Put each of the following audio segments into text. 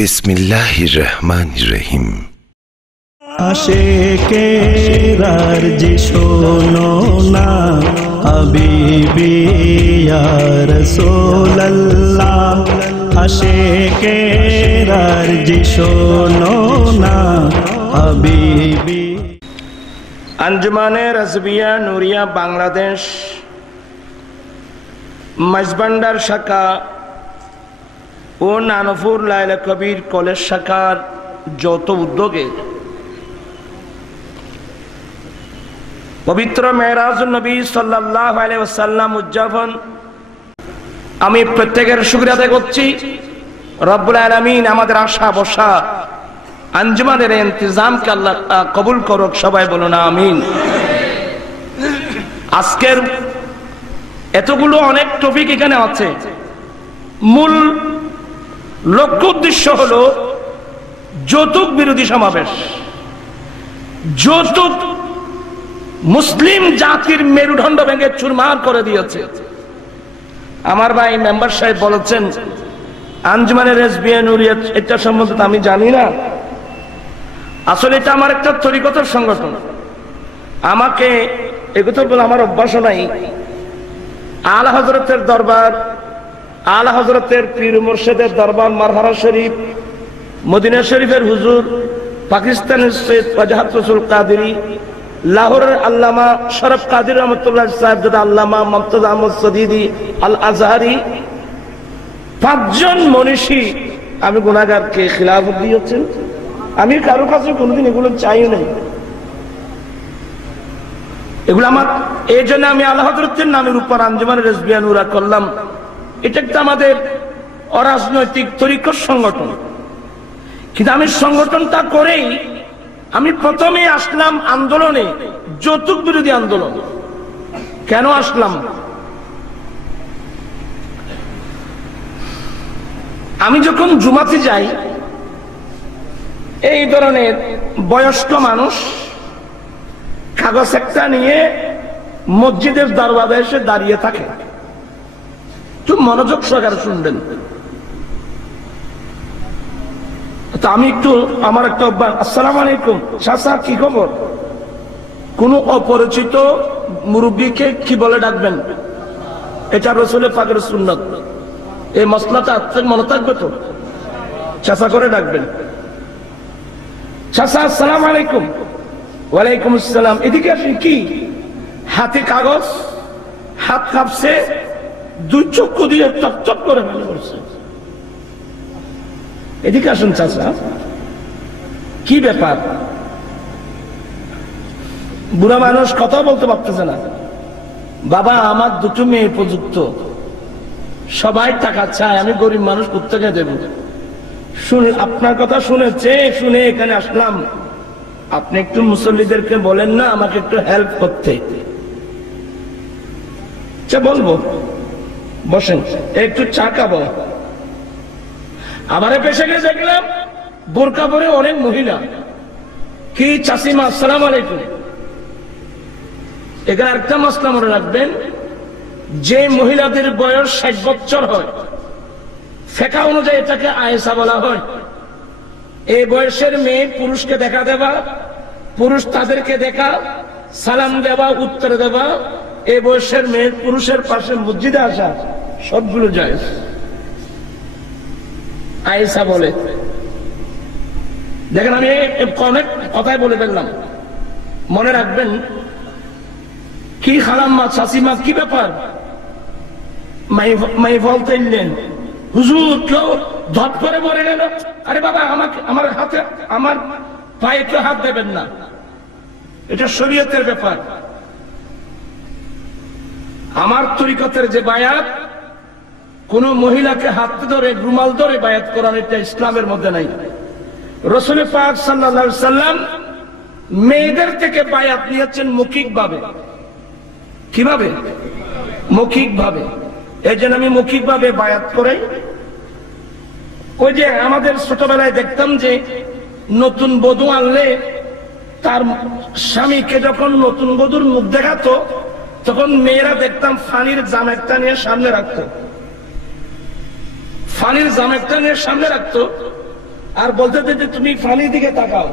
বিসমিল্লাহির রহমানির রহিম। আশিকের আরজি শোনো না হাবিবি ইয়া রাসূলুল্লাহ, আশিকের আরজি শোনো না হাবিবি। আঞ্জুমানে রাজবিয়া নুরিয়া বাংলাদেশ মাঝবান্ডার শাখা ও নানপুর লায়লা কবির কলেজ শাখার যৌথ উদ্যোগে পবিত্র মেরাজুন নবী সাল্লাল্লাহু আলাইহি ওয়াসাল্লাম উদযাপন আমি প্রত্যেকের শুকরিয়া আদায় করছি। রব্বুল আলামিন আমাদের আশা বসা আঞ্জুমানের ইন্তজামকে আল্লাহ কবুল করুক, সবাই বলুন আমিন। আজকের এতগুলো অনেক টপিক এখানে আছে, মূল লক্ষ্য উদ্দেশ্য হলো যৌতুক বিরোধী সমাবেশ। যৌতুক মুসলিম জাতির মেরুদণ্ড ভেঙে চুরমার করে দিয়েছে। আমার ভাই মেম্বার সাহেব বলেছেন আঞ্জুমানের রাজবিয়া নুরিয়া, এটা সম্বন্ধে আমি জানি না। আসলে এটা আমার একটা তরিকতের সংগঠন, আমাকে এগুলো বলে আমার অভ্যাস নাই। আলা হযরতের দরবার, আলা হযরতের পীর মুর্শিদের দরবার, মারহারা শরীফ, মদিনা শরীফের হুজুর, পাকিস্তানের সৈয়দ ওয়াজাহাত রসুল কাদেরী, লাহোরের আল্লামা শরফ কাদির রহমতুল্লাহ সাহেব, দাদা আল্লামা মুর্তজা আহমদ সদিদি আল আজহারি, পাঁচজন মনীষী আমি গুনাহগারকে খিলাফত দিয়েছেন। আমি কারো কাছে কোনোদিন এগুলো চাই নাই। এগুলো আমার এই জন্য আমি আলা হযরতের নামের উপর আঞ্জুমানের রাজবিয়া নুরা করলাম। এটা একটা আমাদের অরাজনৈতিক তরিকত সংগঠন, কিন্তু আমি সংগঠনটা করেই আমি প্রথমে আসলাম আন্দোলনে, যৌতুক বিরোধী আন্দোলন। কেন আসলাম? আমি যখন জুমাতে যাই, এই ধরনের বয়স্ক মানুষ কাগজ একটা নিয়ে মসজিদের দরওয়াজায় এসে দাঁড়িয়ে থাকে। একটু মনোযোগ সহকারে শুনবেন। তো আমি একটু আমার একটা অভ্যাস, আসসালামু আলাইকুম চাচা, কি খবর? কোন অপরিচিত মুরব্বীকে কি বলে ডাকবেন? এটা রাসূলের পাকের সুন্নাত। এই মসলাটা আপনার মনে থাকবে তো, চাচা করে ডাকবেন। চাচা আসসালামু আলাইকুম। ওয়ালাইকুম আসসালাম। এদিকে আসেন। কি হাতে কাগজ, হাত কাঁপছে, দুই চক্ষু দিয়ে চকচক করে মনে করছে। এদিকে আসুন চাচা, কি ব্যাপার? বুড়া মানুষ কথা বলতে পারতেছে না। বাবা আমার দুটো মেয়ে উপযুক্ত, সবাই টাকা চায়, আমি গরিব মানুষ কোত্থেকে দেব? শুনে আপনার কথা শুনে এখানে আসলাম। আপনি একটু মুসল্লিদেরকে বলেন না আমাকে একটু হেল্প করতে। বলবো, বসেন, একটু চা খাবো। আবার পেশে গিয়ে দেখলাম বোরকা পরে অনেক মহিলা। কি চাষিমা আসসালামু আলাইকুম। এখানে একটা মশলা মনে রাখবেন, যে মহিলাদের বয়স 60 বছর হয়, ফেকা অনুযায়ী এটাকে আয়েশা বলা হয়। এই বয়সের মেয়ে পুরুষকে দেখা দেবা, পুরুষ তাদেরকে দেখা, সালাম দেওয়া, উত্তর দেওয়া, এই বয়সের মেয়ে পুরুষের পাশে মসজিদে আসা, সবগুলো জায়েজ। আয়েশা বলে। দেখেন আমি অনেক কথাই বলে ফেললাম, মনে রাখবেন। কি খালাম্মা, চাষিমা, কি ব্যাপার? মাই বলতেন হুজুর কেউ ধপ করে মরে গেল। আরে বাবা, আমাকে আমার হাতে আমার পায়ে কেউ হাত দেবেন না, এটা শরীয়তের ব্যাপার। আমার তরিকতের যে বায়াত, কোন মহিলাকে হাত ধরে রুমাল ধরে বায়াত করার, এটা ইসলামের মধ্যে নাই। রাসূল পাক সাল্লাল্লাহু আলাইহি সাল্লাম মেয়েদের থেকে বায়াত নিয়েছেন মৌখিক ভাবে। কিভাবে? মৌখিক ভাবে। এই জন্য আমি মৌখিক ভাবে বায়াত করাই। ওই যে আমাদের ছোটবেলায় দেখতাম যে নতুন বধূ আনলে তার স্বামীকে যখন নতুন বধূর মুখ দেখাতো, তখন মেয়েরা দেখতাম ফানির জাম একটা নিয়ে সামনে রাখতো। ফানির জাম একটা নিয়ে সামনে রাখতো। আর বলতে যে তুমি পানির দিকে তাকাও।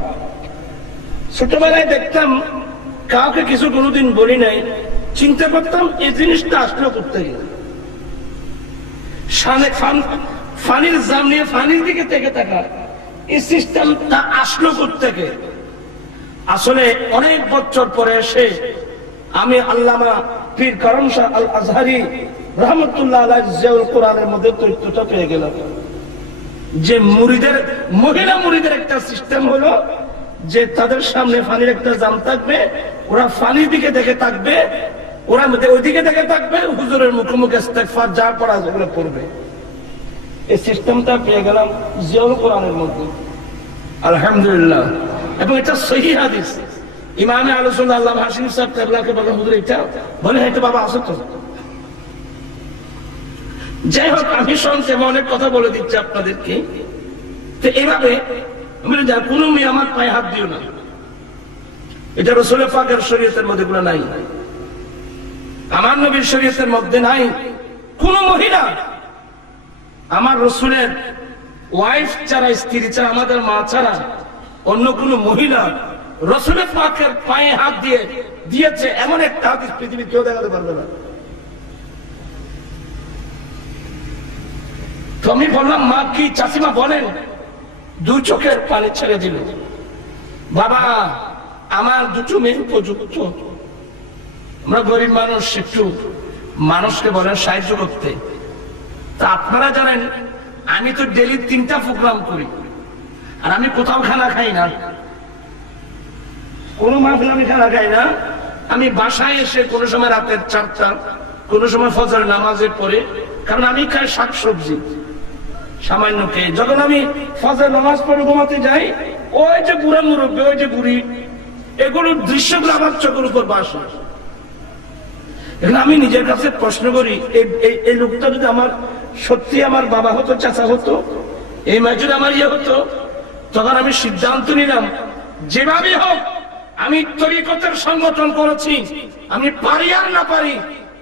ছোটবেলায় দেখতাম কাউকে কিছু কোনোদিন বলি নাই, চিন্তা করতাম এই জিনিসটা আসলো করতে গেলে ফানির জাম নিয়ে ফানির দিকে থেকে থাকা, এই সিস্টেমটা আসলো থেকে। আসলে অনেক বছর পরে এসে আমি আল্লামা পীর কারম শাহ আল আজহারি রহমতুল্লাহ আলাইহি জিয়াউল কোরআনের মধ্যে তথ্যটা পেয়ে গেলাম যে মহিলা মুরিদের একটা সিস্টেম হলো যে তাদের সামনে ফানির একটা জাম থাকবে, ওরা ফানির দিকে দেখে থাকবে, ওরা ওইদিকে দেখে থাকবে, হুজুরের মুখোমুখি ইস্তেগফার যা পড়া যেগুলো পড়বে। এই সিস্টেমটা পেয়ে গেলাম জিয়াউল কোরআনের মধ্যে, আলহামদুলিল্লাহ। এবং এটা সহিহ হাদিস। ইমামে আহলে সুন্নাহ আল্লামা হাশিম সাহেব কেবলাকে বলে হুজুর এটা বলে, হ্যাঁ এটা বাবা আছে তো। যাই হোক, আমি সংক্ষেপে অনেক কথা বলে দিচ্ছি আপনাদেরকে। তো এইভাবে কোন মেয়ে আমার পায়ে হাত দিও না, এটা রাসূল পাকের শরীয়তের মধ্যে কোনো নাই, আমার নবীর শরীয়তের মধ্যে নাই। কোন মহিলা আমার রাসূলের ওয়াইফ ছাড়া, স্ত্রী ছাড়া, আমাদের মা ছাড়া অন্য কোন মহিলা রাসূল পাকের পায়ে হাত দিয়েছে এমন একটা হাদিস পৃথিবীর কেউ দেখাতে পারবে না। তো আমি বললাম, মা কি চাচিমা বলেন? দু চোখের পানি ছেড়ে দিল। বাবা, আমার দুটো মেয়ে উপযুক্ত, আমরা গরিব মানুষ, একটু মানুষকে বলেন সাহায্য করতে। তা আপনারা জানেন আমি তো ডেলি 3টা প্রোগ্রাম করি, আর আমি কোথাও খানা খাই না, কোনো মাহফিলে আমি খানা খাই না। আমি বাসায় এসে কোনো সময় রাতের 4টা, কোনো সময় ফজর নামাজের পরে, কারণ আমি খাই শাকসবজি সামান্য খেয়ে। যখন আমি ফজর নামাজ পড়ে ঘুমাতে যাই, ওই যে বুড়া মুরব্বী, ওই যে বুড়ি, এগুলোর দৃশ্যগুলো আমার চোখের উপর বাসা। আমি নিজের কাছে প্রশ্ন করি, এই লোকটা যদি আমার সত্যি আমার বাবা হতো, চাচা হতো, এই মেয়ে যদি আমার ইয়ে হতো, তখন আমি সিদ্ধান্ত নিলাম যেভাবে হোক আমি তরিকতের সংগঠন করেছি, আমি পারি আর না পারি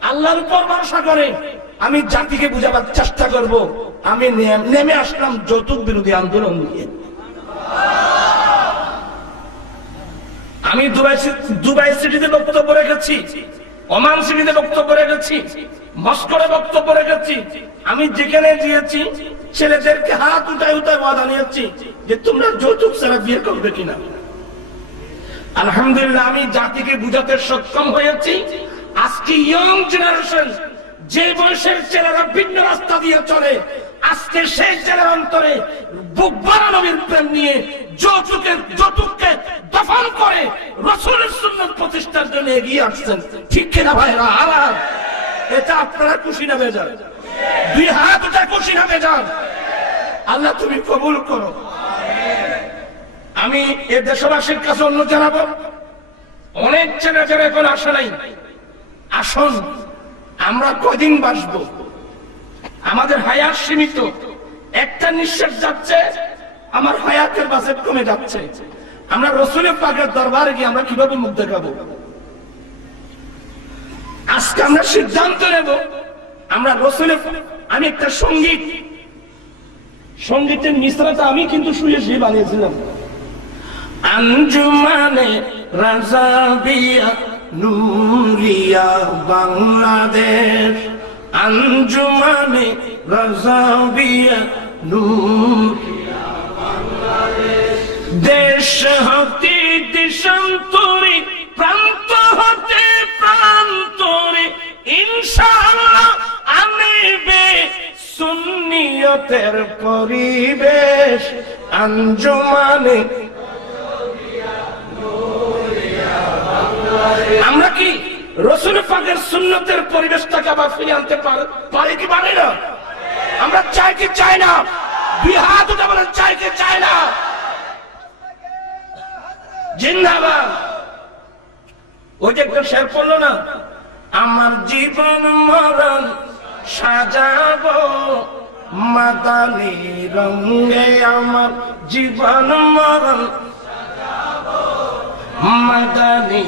আল্লাহর উপর ভরসা করে আমি জাতিকে বুঝাবার চেষ্টা করব। আমি নেমে আসলাম যৌতুক বিরোধী আন্দোলন নিয়ে। আমি দুবাই সিটিতে বক্তব্য রেখেছি, ওমান সিটিতে বক্তব্য রেখেছি, মস্কোতে বক্তব্য রেখেছি। আমি যেখানে গিয়েছি ছেলেদেরকে হাত উঠায় উঠায় ওয়াদা নিয়েছি যে তোমরা যৌতুক ছাড়া বিয়ে করবে কিনা। আলহামদুলিল্লাহ, আমি জাতিকে বুঝাতে সক্ষম হয়েছি। আজকে ইয়ং জেনারেশন, যে বয়সের ছেলেরা ভিন্ন রাস্তা দিয়ে চলে, আজকে সেই ছেলের অন্তরে বুক ভরা নবীর প্রেম নিয়ে যৌতুককে দফন করে রাসূলের সুন্নাত প্রতিষ্ঠার জন্য এগিয়ে আসছেন। ঠিক কিনা ভাইরা? আল্লাহ, এটা আপনারা খুশি না বেজার? দুই হাত উঠে খুশি না বেজার? আল্লাহ তুমি কবুল করো। আমি এ দেশবাসীর কাছে অন্য জানাবো, অনেক ছেলে যারা এখন আসে নাই, আসুন, আমরা কদিন বাঁচবো, আমাদের হায়াত সীমিত, একটা নিঃশ্বাস যাচ্ছে, আমার হায়াতের বাজেট কমে যাচ্ছে। আমরা রাসূলের পাকের দরবারে গিয়ে আমরা কিভাবে মুখ দেখাবো? আজকে আমরা সিদ্ধান্ত নেব, আমরা রাসূলের, আমি একটা সঙ্গীতের মিশ্রতা আমি কিন্তু শুয়ে শুয়ে বানিয়েছিলাম। আঞ্জুমানে রাজাবিয়া নুরিয়া বাংলাদেশ, আঞ্জুমানে রাজাবিয়া নুরিয়া বাংলাদেশ, দেশ হতে দেশান্তরে, প্রান্ত হতে প্রান্তরে, ইনশাআল্লাহ আনবে সুন্নিয়তের পরিবেশ। আঞ্জুমানে আমরা কি রাসূল পাকের সুন্নতের পরিবেশটাকে আবার ফিরে আনতে পারি কি পারি না? আমরা চাই কি চাই না? দুই হাত উঠে বলেন, চাই কি চাই না? জিন্দাবাদ। ওই যে একটা শের পড়লো না, আমার জীবন মরণ সাজাবো মাদানী রঙে, আমার জীবন মরণ সাজাবো মাদানী,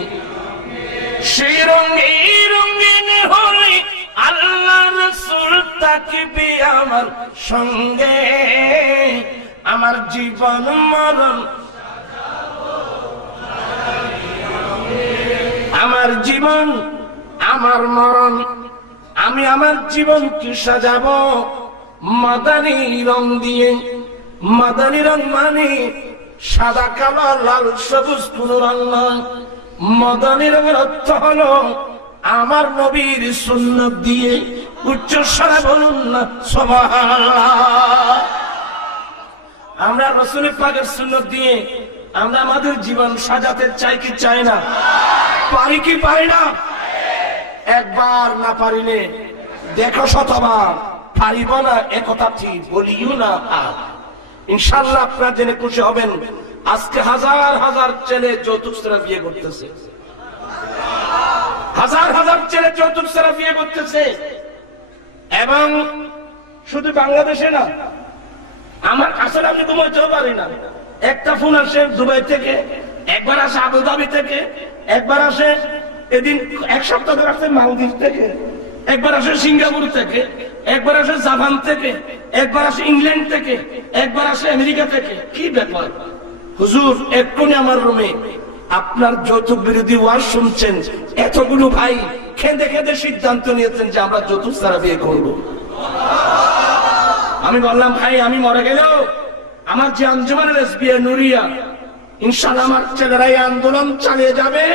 সেই রঙে রঙিন হলে আল্লাহ রাসূল থাকবে আমার সঙ্গে, আমার আমার জীবন মরণ, আমার জীবন আমার মরণ, আমি আমার জীবন কি সাজাবো মাদানী রং দিয়ে। মাদানী রং মানে সাদা কালো লাল সবুজ কোন রং নয়। মাদানী রঙের অর্থ হলো আমার নবীর সুন্নাত দিয়ে। উচ্চ স্বরে বলুন না সুবহানাল্লাহ। আমরা রাসূল পাকের সুন্নাত দিয়ে আমরা আমাদের জীবন সাজাতে চাই কি চাই না? পারি কি পারি না? একবার না পারিলে দেখো শতবার, পারিব না একথা ঠিক বলিও না আর। ইনশাআল্লাহ আপনারা জেনে খুশি হবেন, আজকে হাজার হাজার ছেলে যৌতুক ছাড়া বিয়ে করতেছে। হাজার হাজার ছেলে যৌতুক ছাড়া বিয়ে করতেছে। এবং শুধু বাংলাদেশে না, আমার আসলে আমি ঘুমাইতেও পারি না। একটা ফোন আসে দুবাই থেকে, একবার আসে আবুধাবি থেকে, একবার আসে এদিন এক সপ্তাহ ধরে আসে মালদ্বীপ থেকে, একবার আসে সিঙ্গাপুর থেকে, একবার আসে জাপান থেকে, একবার আসে ইংল্যান্ড থেকে, একবার আসে আমেরিকা থেকে। কি ব্যাপার হুজুর? এক্ষুনি আমার রুমে আপনার যৌতুক বিরোধী ওয়াজ শুনছেন, এতগুলো ভাই খেঁদে খেঁদে সিদ্ধান্ত নিয়েছেন যে আমরা যৌতুক ছাড়া বিয়ে করব। আমি বললাম ভাই, আমি মরে গেলেও আমার যে আঞ্জুমানের এসবিএ নুরিয়া, ইনশাআল্লাহ আমার ছেলেরাই আন্দোলন চালিয়ে যাবে।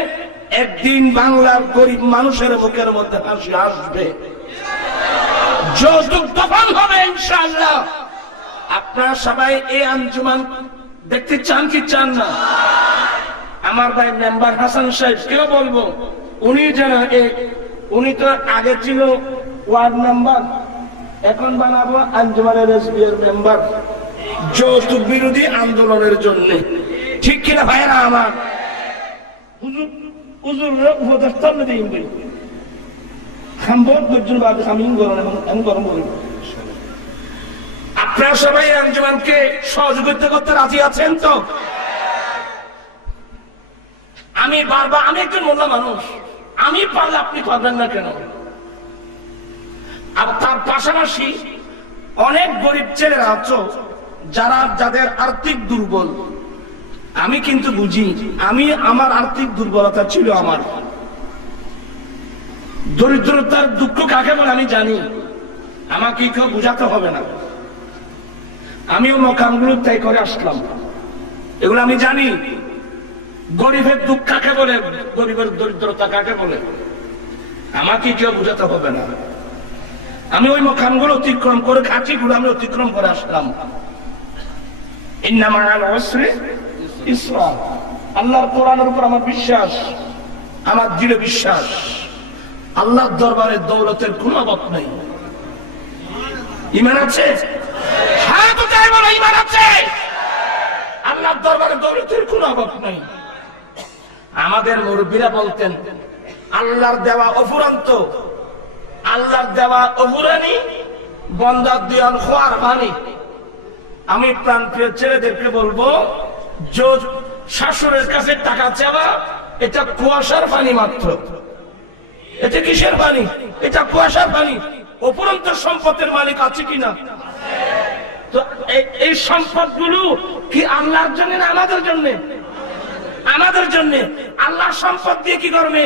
একদিন বাংলার গরিব মানুষের মুখের মধ্যে হাসি আসবে, যৌতুক দফন হবে ইনশাআল্লাহ। আপনারা সবাই এই আঞ্জুমান দেখতে চান কি চান না? আমার ভাই মেম্বার হাসান সাহেব কেউ বলবো, উনি যেন উনি তো আগে ছিল ওয়ার্ড মেম্বার, এখন বানাবো আঞ্জুমানের এসবিএর মেম্বার যৌতুক বিরোধী আন্দোলনের জন্য। ঠিক কিনা ভাইরা আমার? আপনারা সবাই আঞ্জুমানকে সহযোগিতা করতে রাজি আছেন তো? আমি বারবার, আমি একজন মোল্লা মানুষ, আমি পারলে আপনি পারবেন না কেন? আর তার পাশাপাশি অনেক গরিব ছেলেরা আছো যাদের আর্থিক দুর্বল। আমি কিন্তু বুঝি, আমার আর্থিক দুর্বলতা ছিল, আমার দরিদ্রতার দুঃখ কাকে বলে আমি জানি, আমাকে কেউ বুঝাতে হবে না। আমিও মকামগুলো তাই করে আসলাম, এগুলো আমি জানি। গরিবের দুঃখ কাকে বলে, গরিবের দরিদ্রতা কাকে বলে, আমাকে কেউ বুঝাতে হবে না। আমি ওই মকামগুলো অতিক্রম করে, ঘাটিগুলো আমি অতিক্রম করে আসলাম। আল্লাহর কোরআনের উপর আমার বিশ্বাস, আমার দৃঢ় বিশ্বাস। আল্লাহর দরবারে দৌলতের কোন অভাব নেই। ঈমান আছে? হ্যাঁ তো তাই বলো, ঈমান আছে। আল্লাহর দরবারে দৌলতের কোন অভাব নেই। আমাদের মুরব্বীরা বলতেন আল্লাহর দেওয়া অফুরন্ত, আল্লাহর দেওয়া অফুরানি, বন্দার দিয়াল খোয়ার পানি। আমি প্রান্তীয় ছেলেদেরকে বলবো, শাশুড়ের কাছে টাকা চাওয়া এটা কুয়াশার পানি মাত্র। এটা কিসের পানি? এটা কুয়াশার পানি। অপুরন্ত সম্পদের মালিক আছে কিনা? তো এই সম্পদগুলো কি আল্লাহর জন্য না আমাদের জন্য? আমাদের জন্য। আল্লাহ সম্পদ দিয়ে কি করবে?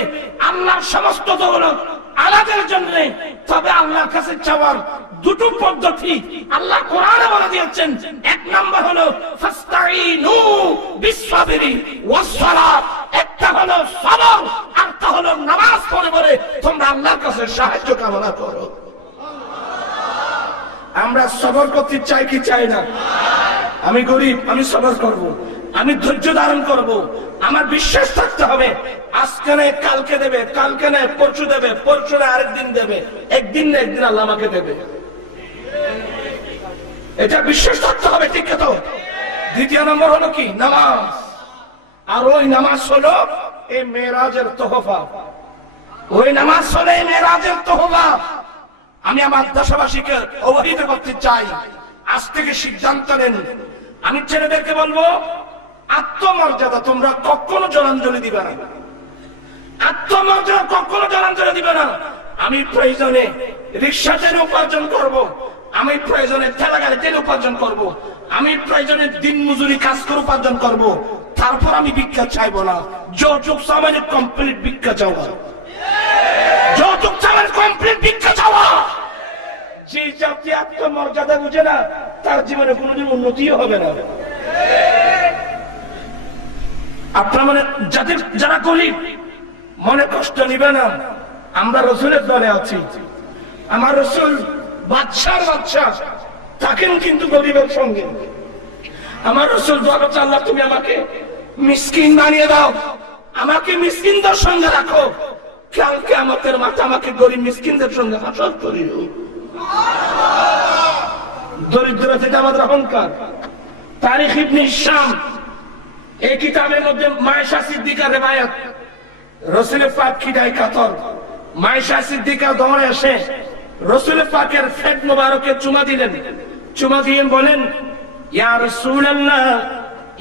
আল্লাহর সমস্ত দৌলত আমাদের জন্য। তবে আল্লাহর কাছে চাওয়ার দুটো পদ্ধতি আল্লাহ কোরআনে বলে দিয়েছেন। এক নাম্বার হলো ফাস্তাইনু বিসসাবরি ওয়াসসালাত, একটা হলো সবর, আরেকটা হলো নামাজ পড়ে পড়ে তোমরা আল্লাহর কাছে সাহায্য কামনা করো। আমরা সবর করতে চাই কি চাই না? আমি গরিব, আমি সবর করব, আমি ধৈর্য ধারণ করব। আমার বিশ্বাস থাকতে হবে, আজকে নেই কালকে দেবে, কালকে নেই পরশু দেবে, পরশু নেই আরেকদিন দেবে, একদিন না একদিন আল্লাহ আমাকে দেবে। এটা বিশ্বাস থাকতে হবে, ঠিক তো? দ্বিতীয় নম্বর হলো কি? নামাজ। আর ওই নামাজ হলো এই মেরাজের তোহফা। ওই নামাজ হলো এই মেরাজের তোহফা। আমি আমার দেশবাসীকে অবহিত করতে চাই, আজ থেকে সিদ্ধান্ত নেন। আমি ছেলেদেরকে বলবো, আত্মমর্যাদা তোমরা কখনো জলাঞ্জলি দিবে না। আত্মমর্যাদা কখনো জলাঞ্জলি দিবে না। আমি প্রয়োজনে রিক্সা টেনে উপার্জন করব, আমি প্রয়োজনে ঠেলা গাড়ি টেনে উপার্জন করব, আমি প্রয়োজনে দিন মজুরি কাজ করে উপার্জন করব, তারপর আমি ভিক্ষা চাইবো না। যৌতুক চাওয়া কমপ্লিট ভিক্ষা চাওয়া, যৌতুক চাওয়া কমপ্লিট ভিক্ষা চাওয়া। যে জাতি আত্মমর্যাদা বুঝে না, তার জীবনে কোনোদিন উন্নতিও হবে না। আপনার মানে যারা গরিব মনে কষ্ট নিবে না, আমরা রসুলের দলে আছি। আমার রসুল বাদশার বাদশা, থাকেন কিন্তু গরিবের সঙ্গে। আমার রসুল দোয়া করছে, আল্লাহ তুমি আমাকে মিসকিন বানিয়ে দাও, আমাকে মিসকিনদের সঙ্গে রাখো, কালকে আমাদের মাথা আমাকে গরিব মিসকিনদের সঙ্গে হাসর করিও। দরিদ্রতা থেকে আমাদের অহংকার। তারিখ ইবনে হিশাম এই কিতাবের মধ্যে মায়েশা সিদ্দিকার রিওয়ায়াত, রাসূল পাক খিদায় কাতর, মায়েশা সিদ্দিকা দৌড়ে এসে রাসূল পাকের ফেট মোবারকে চুমা দিলেন। চুমা দিয়ে বলেন, ইয়া রাসূলুল্লাহ,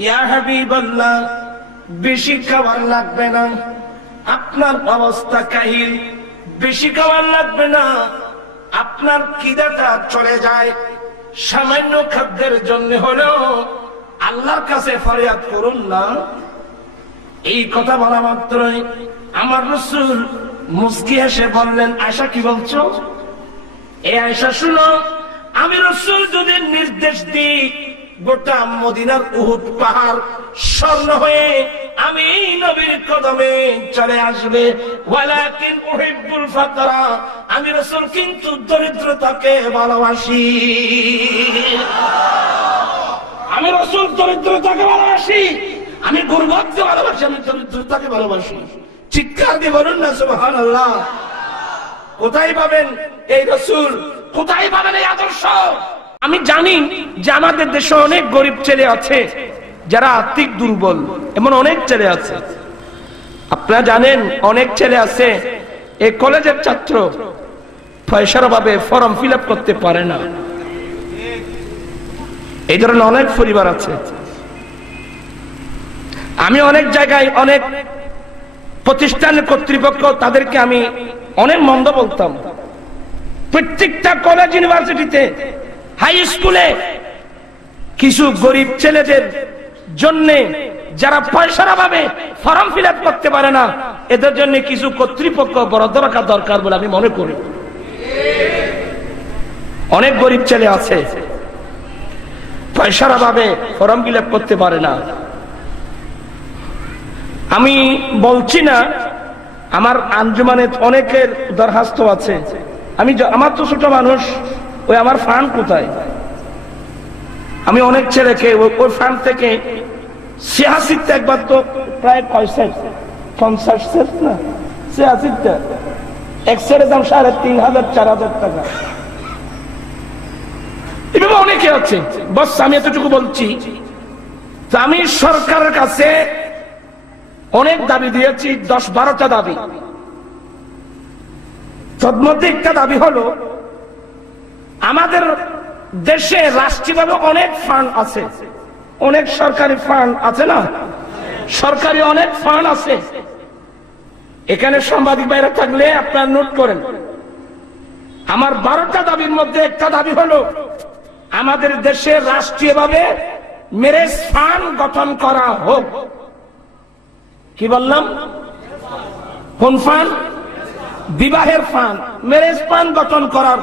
ইয়া হাবিবাল্লাহ, বেশি খাবার লাগবে না, আপনার অবস্থা কাহিল, বেশি খাবার লাগবে না, আপনার খিদাটা চলে যায়, সামান্য খাদ্যের জন্য হলেও আল্লাহর কাছে ফরিয়াদ করুন না। এই কথা বলা মাত্রই আমার রাসূল মুস্কি হেসে বললেন, আয়েশা কি বলছো? এই আয়েশা শুনো, আমি রাসূল যদি নির্দেশ দিই, গোটা মদিনার উহুদ পাহাড় স্বর্ণ হয়ে আমি নবীর কদমে চলে আসবে। ওয়ালাকিন উহিব্বুল ফাকরা, আমি রাসূল কিন্তু দরিদ্রতাকে ভালোবাসি। আমি রাসূল দরিদ্রতাকে ভালোবাসি, আমি গরিবকে ভালোবাসি, আমি দরিদ্রতাকে ভালোবাসি। চিৎকার দিয়ে বলুন না সুবহানাল্লাহ। কোথায় পাবেন এই রাসূল, কোথায় পাবেন এই আদর্শ? আমি জানি যে আমাদের দেশে অনেক গরিব ছেলে আছে যারা আর্থিক দুর্বল, এমন অনেক ছেলে আছে। আপনারা জানেন অনেক ছেলে আছে এই কলেজের ছাত্র, পয়সার অভাবে ফর্ম ফিল আপ করতে পারে না। এই ধরনের অনেক পরিবার আছে। আমি অনেক জায়গায় অনেক প্রতিষ্ঠানের কর্তৃপক্ষ, তাদেরকে আমি অনেক মন্দ বলতাম। প্রত্যেকটা কলেজ ইউনিভার্সিটিতে হাই স্কুলে কিছু গরিব ছেলেদের জন্য যারা পয়সার অভাবে ফর্ম ফিল আপ করতে পারে না, এদের জন্য কিছু কর্তৃপক্ষ বরাদ্দ রাখা দরকার বলে আমি মনে করি। অনেক গরিব ছেলে আছে পয়সার অভাবে ফর্ম ফিল আপ করতে পারে না। আমি বলছি না, আমার আঞ্জুমানে অনেকের দরখাস্ত আছে। আমার তো ছোট মানুষ, ওই আমার ফান্ড কোথায়? আমি অনেক ছেলেকে ওই ফান্ড থেকে 86টা, একবার তো প্রায় 50 সেট না 86টা, এক সেটের দাম 3500-4000 টাকা। এভাবে অনেকে আছে। বস আমি এতটুকু বলছি, আমি সরকারের কাছে অনেক দাবি দিয়েছি, 10-12টা দাবি। তন্মধ্যে একটা দাবি হলো, আমাদের দেশে রাষ্ট্রীয়ভাবে অনেক ফান্ড আছে, অনেক সরকারি ফান্ড আছে না, সরকারি অনেক ফান্ড আছে। এখানে সাংবাদিক ভাইরা থাকলে আপনারা নোট করেন। আমার 12টা দাবির মধ্যে একটা দাবি হলো, আমাদের দেশে রাষ্ট্রীয়ভাবে ম্যারেজ ফান্ড গঠন করা হোক। কি বললাম? কোন ফান্ড? বিবাহের ফান্ড, ম্যারেজ ফান্ড গঠন করার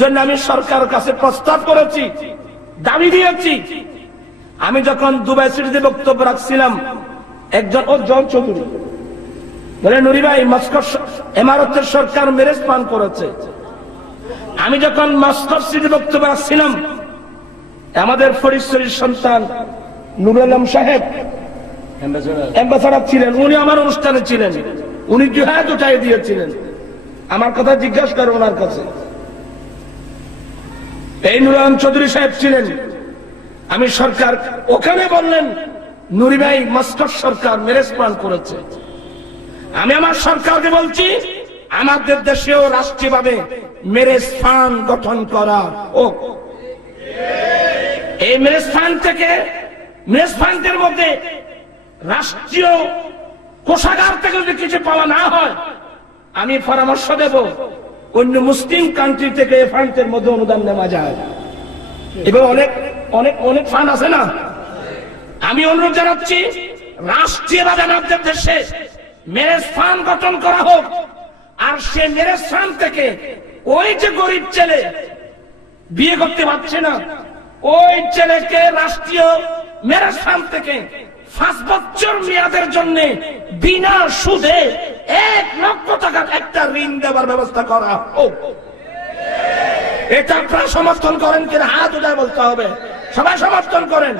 জন্য আমি সরকারের কাছে প্রস্তাব করেছি, দাবি দিয়েছি। আমি যখন দুবাই সিটিতে বক্তব্য রাখছিলাম, একজন জন চৌধুরী বলে, নুরি ভাই মস্কট এমারতের সরকার ম্যারেজ ফান্ড করেছে। আমি যখন মস্কট সিটি বক্তব্য রাখছিলাম, আমাদের ফরিদশরীর সন্তান নুরুল আলম সাহেব অ্যাম্বাসাডার ছিলেন, উনি আমার অনুষ্ঠানে ছিলেন, উনি জুহাদ উঠাই দিয়েছিলেন। আমার কথা জিজ্ঞাসা করে ওনার কাছে। এই নুরুল আলম চৌধুরী সাহেব ছিলেন। আমি সরকার ওখানে বললেন, নুরি ভাই মস্কট সরকার ম্যারেজ প্ল্যান করেছে। আমি আমার সরকারকে বলছি, আমাদের দেশেও রাষ্ট্রীয়ভাবে ম্যারেজ ফান্ড গঠন করা হোক। এই ম্যারেজ ফান্ড থেকে, ম্যারেজ ফান্ডের মধ্যে রাষ্ট্রীয় কোষাগার থেকে যদি কিছু পাওয়া না হয়, আমি পরামর্শ দেব অন্য মুসলিম কান্ট্রি থেকে এই ফান্ডের মধ্যে অনুদান নেওয়া যায়। এবং অনেক অনেক অনেক ফান্ড আছে না? আমি অনুরোধ জানাচ্ছি রাষ্ট্রীয়ভাবে আমাদের দেশে ম্যারেজ ফান্ড গঠন করা হোক, আর সে ম্যারেজ ফান্ড থেকে ওই যে গরিব ছেলে বিয়ে করতে পারছে না, ওই ছেলেকে রাষ্ট্রীয় ম্যারেজ ফান্ড থেকে 5 বছর মেয়াদের জন্য বিনা সুদে 1 লক্ষ টাকা একটা ঋণ দেওয়ার ব্যবস্থা করা হোক। এটা আপনারা সমর্থন করেন কিনা হাত উঠায় বলতে হবে। সবাই সমর্থন করেন।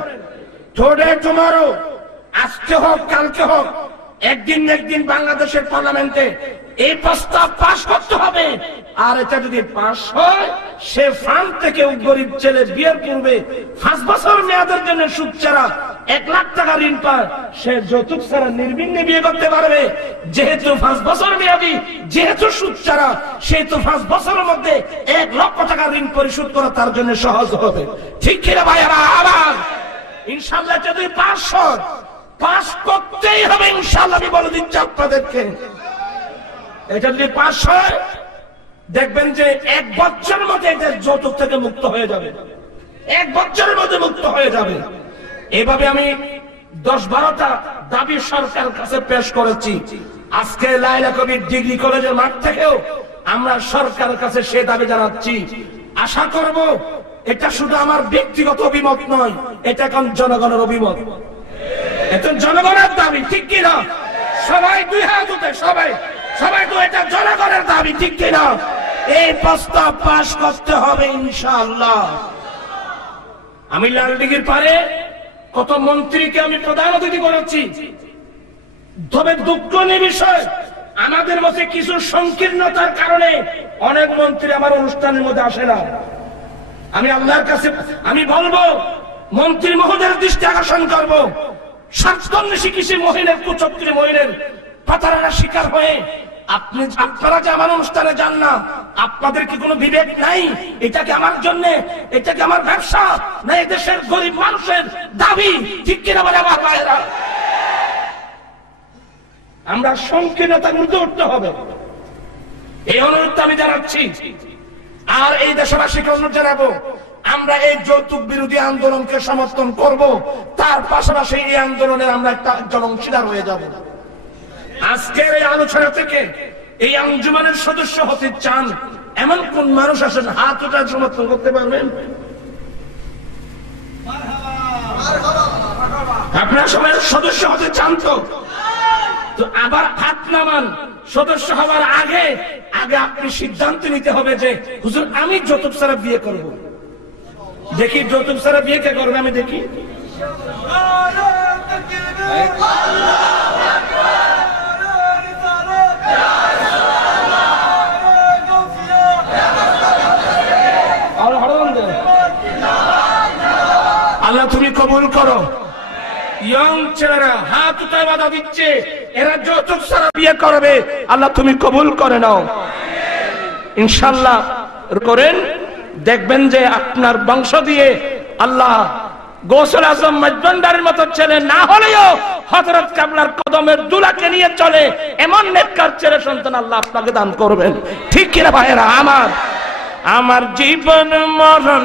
টুডে টুমরো, আজকে হোক কালকে হোক, একদিন একদিন বাংলাদেশের পার্লামেন্টে এই প্রস্তাব পাস করতে হবে। আর এটা যদি পাস হয়, সে ফান্ড থেকে গরিব ছেলে বিয়ের পূর্বে 5 বছর মেয়াদের জন্য সুদ ছাড়া 1 লাখ টাকা ঋণ পায়, সে যৌতুক ছাড়া নির্বিঘ্নে বিয়ে করতে পারবে। যেহেতু 5 বছর মেয়াদি, যেহেতু সুদ ছাড়া, সেহেতু 5 বছরের মধ্যে 1 লক্ষ টাকা ঋণ পরিশোধ করা তার জন্য সহজ হবে। ঠিক কিনা ভাইয়ারা? আবার ইনশাআল্লাহ যদি পাস করতেই হবে ইনশাআল্লাহ, আমি বলে দিচ্ছি আপনাদেরকে। এটা যদি পাস হয়, দেখবেন যে 1 বছরের মধ্যে এটা যৌতুক থেকে মুক্ত হয়ে যাবে। 1 বছরের মধ্যে মুক্ত হয়ে যাবে। এভাবে আমি 10-12টা দাবি সরকারের কাছে পেশ করেছি। আজকে লায়লা কবির ডিগ্রি কলেজের মাঠ থেকেও আমরা সরকারের কাছে সে দাবি জানাচ্ছি। আশা করব এটা শুধু আমার ব্যক্তিগত অভিমত নয়, এটা এখন জনগণের অভিমত, এটা জনগণের দাবি। ঠিক কিনা? সবাই 2 হাত উঠে, সবাই তো এটা জনগণের দাবি। ঠিক কিনা? এই প্রস্তাব পাস করতে হবে ইনশাআল্লাহ। আমি লালদিঘির পারে কত মন্ত্রীকে আমি প্রধান অতিথি করেছি, তবে দুঃখ নেই বিষয়, আমাদের মধ্যে কিছু সংকীর্ণতার কারণে অনেক মন্ত্রী আমার অনুষ্ঠানের মধ্যে আসে না। আমি আল্লাহর কাছে আমি বলবো, মন্ত্রী মহোদয়ের দৃষ্টি আকর্ষণ করবো, স্বার্থন্বেষী কিছু মহিলার, কুচক্রী মহিলার প্রতারণার শিকার হয়ে আপনারা যে আমার অনুষ্ঠানে যান না, আপনাদের কি কোনো বিবেক নাই? এটা কি আমার জন্য, এটা কি আমার ব্যবসা, না এদেশের গরিব মানুষের দাবি? ঠিক কিনা বলে আমার ভাইয়েরা? আমরা সংকীর্ণতার মধ্যে উঠতে হবে, এই অনুরোধ আমি জানাচ্ছি। আর এই দেশবাসীকে অনুরোধ জানাবো, আমরা এই যৌতুক বিরোধী আন্দোলনকে সমর্থন করব, তার পাশাপাশি এই আন্দোলনের আমরা একজন অংশীদার হয়ে যাব। আজকের এই আলোচনা থেকে এই আঞ্জুমানের সদস্য হতে চান এমন কোন মানুষ আছেন? হাত উঠায় সমর্থন করতে পারবেন? আপনারা সবাই সদস্য হতে চান তো? আবার হাত নামান। সদস্য হওয়ার আগে আপনি সিদ্ধান্ত নিতে হবে যে হুজুর আমি যৌতুক ছাড়া বিয়ে করব। দেখি যৌতুক ছাড়া বিয়ে কে করবে, আমি দেখি। আল্লাহ তুমি কবুল করো। ইয়ং ছেলেরা হাত উঠায় বাধা দিচ্ছে, এরা যৌতুক ছাড়া বিয়ে করবে, আল্লাহ তুমি কবুল করে নাও ইনশাআল্লাহ। করেন, দেখবেন যে আপনার বংশ দিয়ে আল্লাহ গৌসুল আজম মজবন্দারের মতো ছেলে না হলেও হযরত কাবলার কদমের দুলাকে নিয়ে চলে এমন নেককার ছেলে সন্তান আল্লাহ আপনাকে দান করবেন। ঠিক কিনা ভাইয়েরা? আমার জীবন মরণ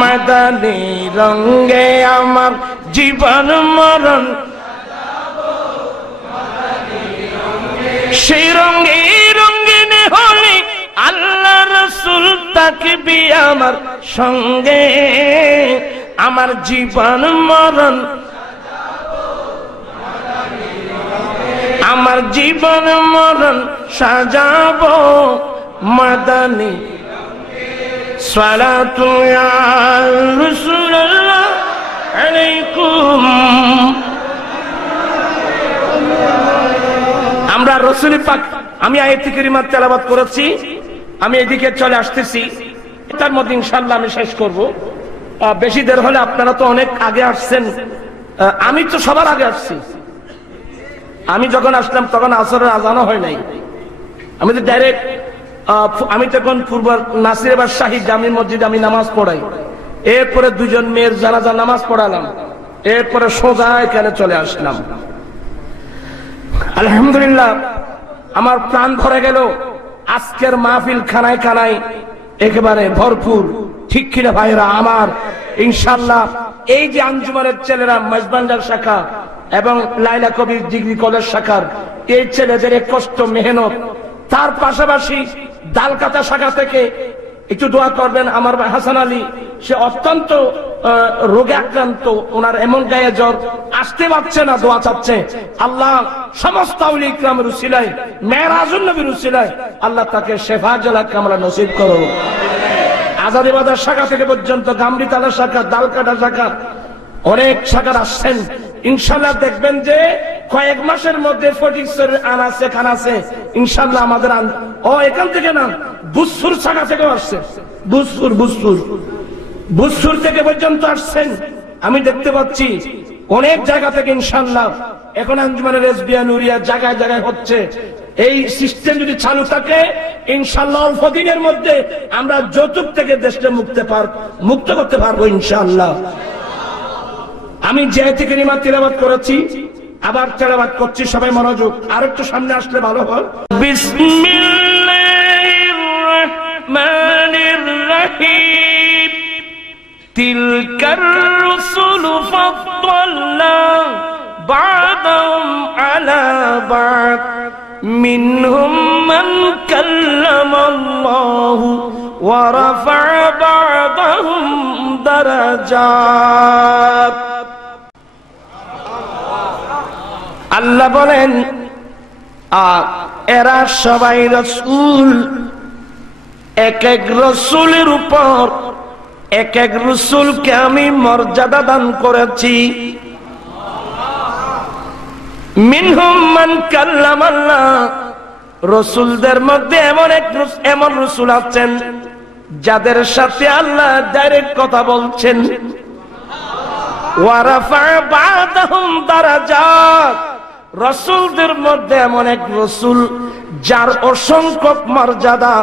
মাদানী রঙে, আমার জীবন মরণ সেই রঙে রঙিন হলে আল্লাহ রাসূল থাকবে আমার সঙ্গে। আমার জীবন মরণ, আমার জীবন মরণ সাজাবো মাদানী। সালাতু ইয়া রাসূলুল্লাহ আলাইকুম। আমরা রাসূল পাক, আমি আয়াত কারিমা তেলাওয়াত করেছি, আমি এদিকে চলে আসতেছি, তার মধ্যে ইনশাআল্লাহ আমি শেষ করব। বেশি দেরি হলে, আপনারা তো অনেক আগে আসছেন, আমি তো সবার আগে আসছি। আমি যখন আসলাম তখন আসরের আজানও হয় নাই। আমি তো ডাইরেক্ট, আমি তখন পূর্ব নাসিরাবাদ শাহী জামি মসজিদে আমি নামাজ পড়াই, এরপরে 2জন মেয়ের জানাজা নামাজ পড়ালাম, এরপরে সোজা এখানে চলে আসলাম। আলহামদুলিল্লাহ, আমার প্রাণ ভরে গেল। আজকের মাহফিল খানায় খানায় একেবারে ভরপুর। ঠিক কিনা ভাইরা আমার? ইনশাআল্লাহ এই যে আঞ্জুমানের ছেলেরা মজবান্ডার শাখা এবং লাইলা কবির ডিগ্রি কলেজ শাখার এই ছেলেদের কষ্ট মেহনত, তার পাশাপাশি দালকাতা শাখা থেকে একটু দোয়া করবেন। আমার ভাই হাসান আলী, সে অত্যন্ত রোগে আক্রান্ত, ওনার এমন গায়ে জ্বর, আসতে পারছে না, দোয়া চাচ্ছে। আল্লাহ সমস্ত আউলিয়া ইকরামের উসিলায়, মেরাজুন নবীর উসিলায় আল্লাহ তাকে শেফা জালা কামলা নসিব করো। আজাদি বাজার শাখা থেকে পর্যন্ত গামড়িতলা শাখা, দালকাটা শাখা, অনেক শাখার আসছেন। ইনশাআল্লাহ দেখবেন যে কয়েক মাসের মধ্যে ফটিকছড়ির আনাচে কানাচে ইনশাআল্লাহ আমাদের এখান থেকে না, বুসফুর শাখা থেকেও আসছে, বুসফুর থেকে পর্যন্ত আসছেন। আমি দেখতে পাচ্ছি অনেক জায়গা থেকে ইনশাআল্লাহ এখন আঞ্জুমানের এসবিআই নুরিয়া জায়গায় জায়গায় হচ্ছে। এই সিস্টেম যদি চালু থাকে ইনশাআল্লাহ অল্প দিনের মধ্যে আমরা যৌতুক থেকে দেশকে মুক্ত করতে পারবো ইনশাআল্লাহ। আমি যে আয়াতে কারিমা তিলাওয়াত করেছি আবার তেলাওয়াত করছি, সবাই মনোযোগ। আরেকটু সামনে আসলে ভালো হয়। বিসমিল্লাহির রহমানির রহিম। তিলকার রুসুলু ফাদ্দালনা বা'দাহুম আলা বা'দ মিনহুম মান কাল্লামাল্লাহু ওয়া রাফা'a বা'দাহুম দারাজাত। আল্লাহ বলেন এরা সবাই রাসূল, এক এক রাসূলের উপর এক এক রাসূলকে আমি মর্যাদা দান করেছি। মিনহুম মান কাল্লামাল্লাহ, রাসূলদের মধ্যে এমন রাসূল আছেন যাদের সাথে আল্লাহ ডাইরেক্ট কথা বলছেন। ওয়া রাফা'a বা'দাহুম দারাজাত, রাসূলদের মধ্যে এমন এক রাসূল যার অসংখ্য মর্যাদা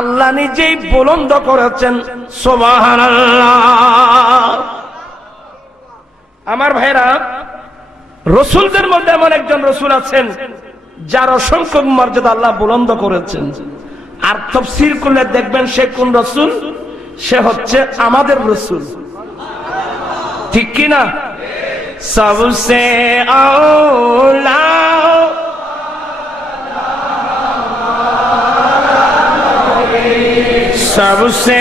আল্লাহ নিজেই বুলন্দ করেছেন। সুবহানাল্লাহ। আমার ভাইরা, রাসূলদের মধ্যে এমন একজন রাসূল আছেন যার অসংখ্য মর্যাদা আল্লাহ বুলন্দ করেছেন। আর তাফসীর করলে দেখবেন সে কোন রাসূল? সে হচ্ছে আমাদের রাসূল, ঠিক কি না? सबसे औला सबसे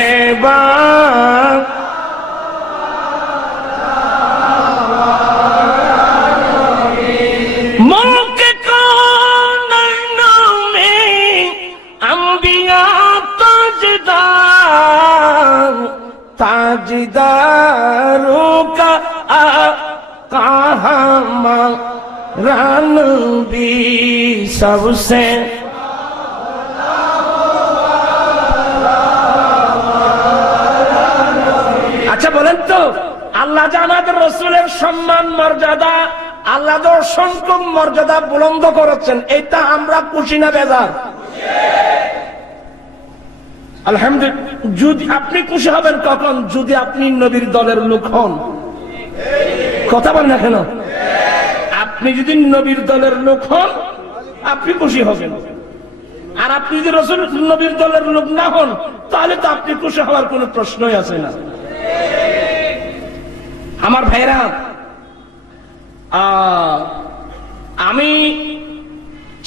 मुल्क कौनों में अंबिया ताजदार, ताजदारों का রানবী सबसे। আচ্ছা বলেন তো, আল্লাহ যে আমাদের রাসূলের সম্মান মর্যাদা, আল্লাহ যে অসংখ্য মর্যাদা বুলন্দ করেছেন, এটা আমরা খুশি না বেজার? আলহামদুলিল্লাহ। যদি আপনি খুশি হবেন কখন? যদি আপনি নবীর দলের লোক হন। কথা বলেন না কেন? আপনি যদি নবীর দলের লোক হন আপনি খুশি হবেন, আর আপনি যদি রাসূল নবীর দলের লোক না হন তাহলে তো আপনি খুশি হওয়ার কোনো প্রশ্নই আসে না। আমার ভাইরা, আমি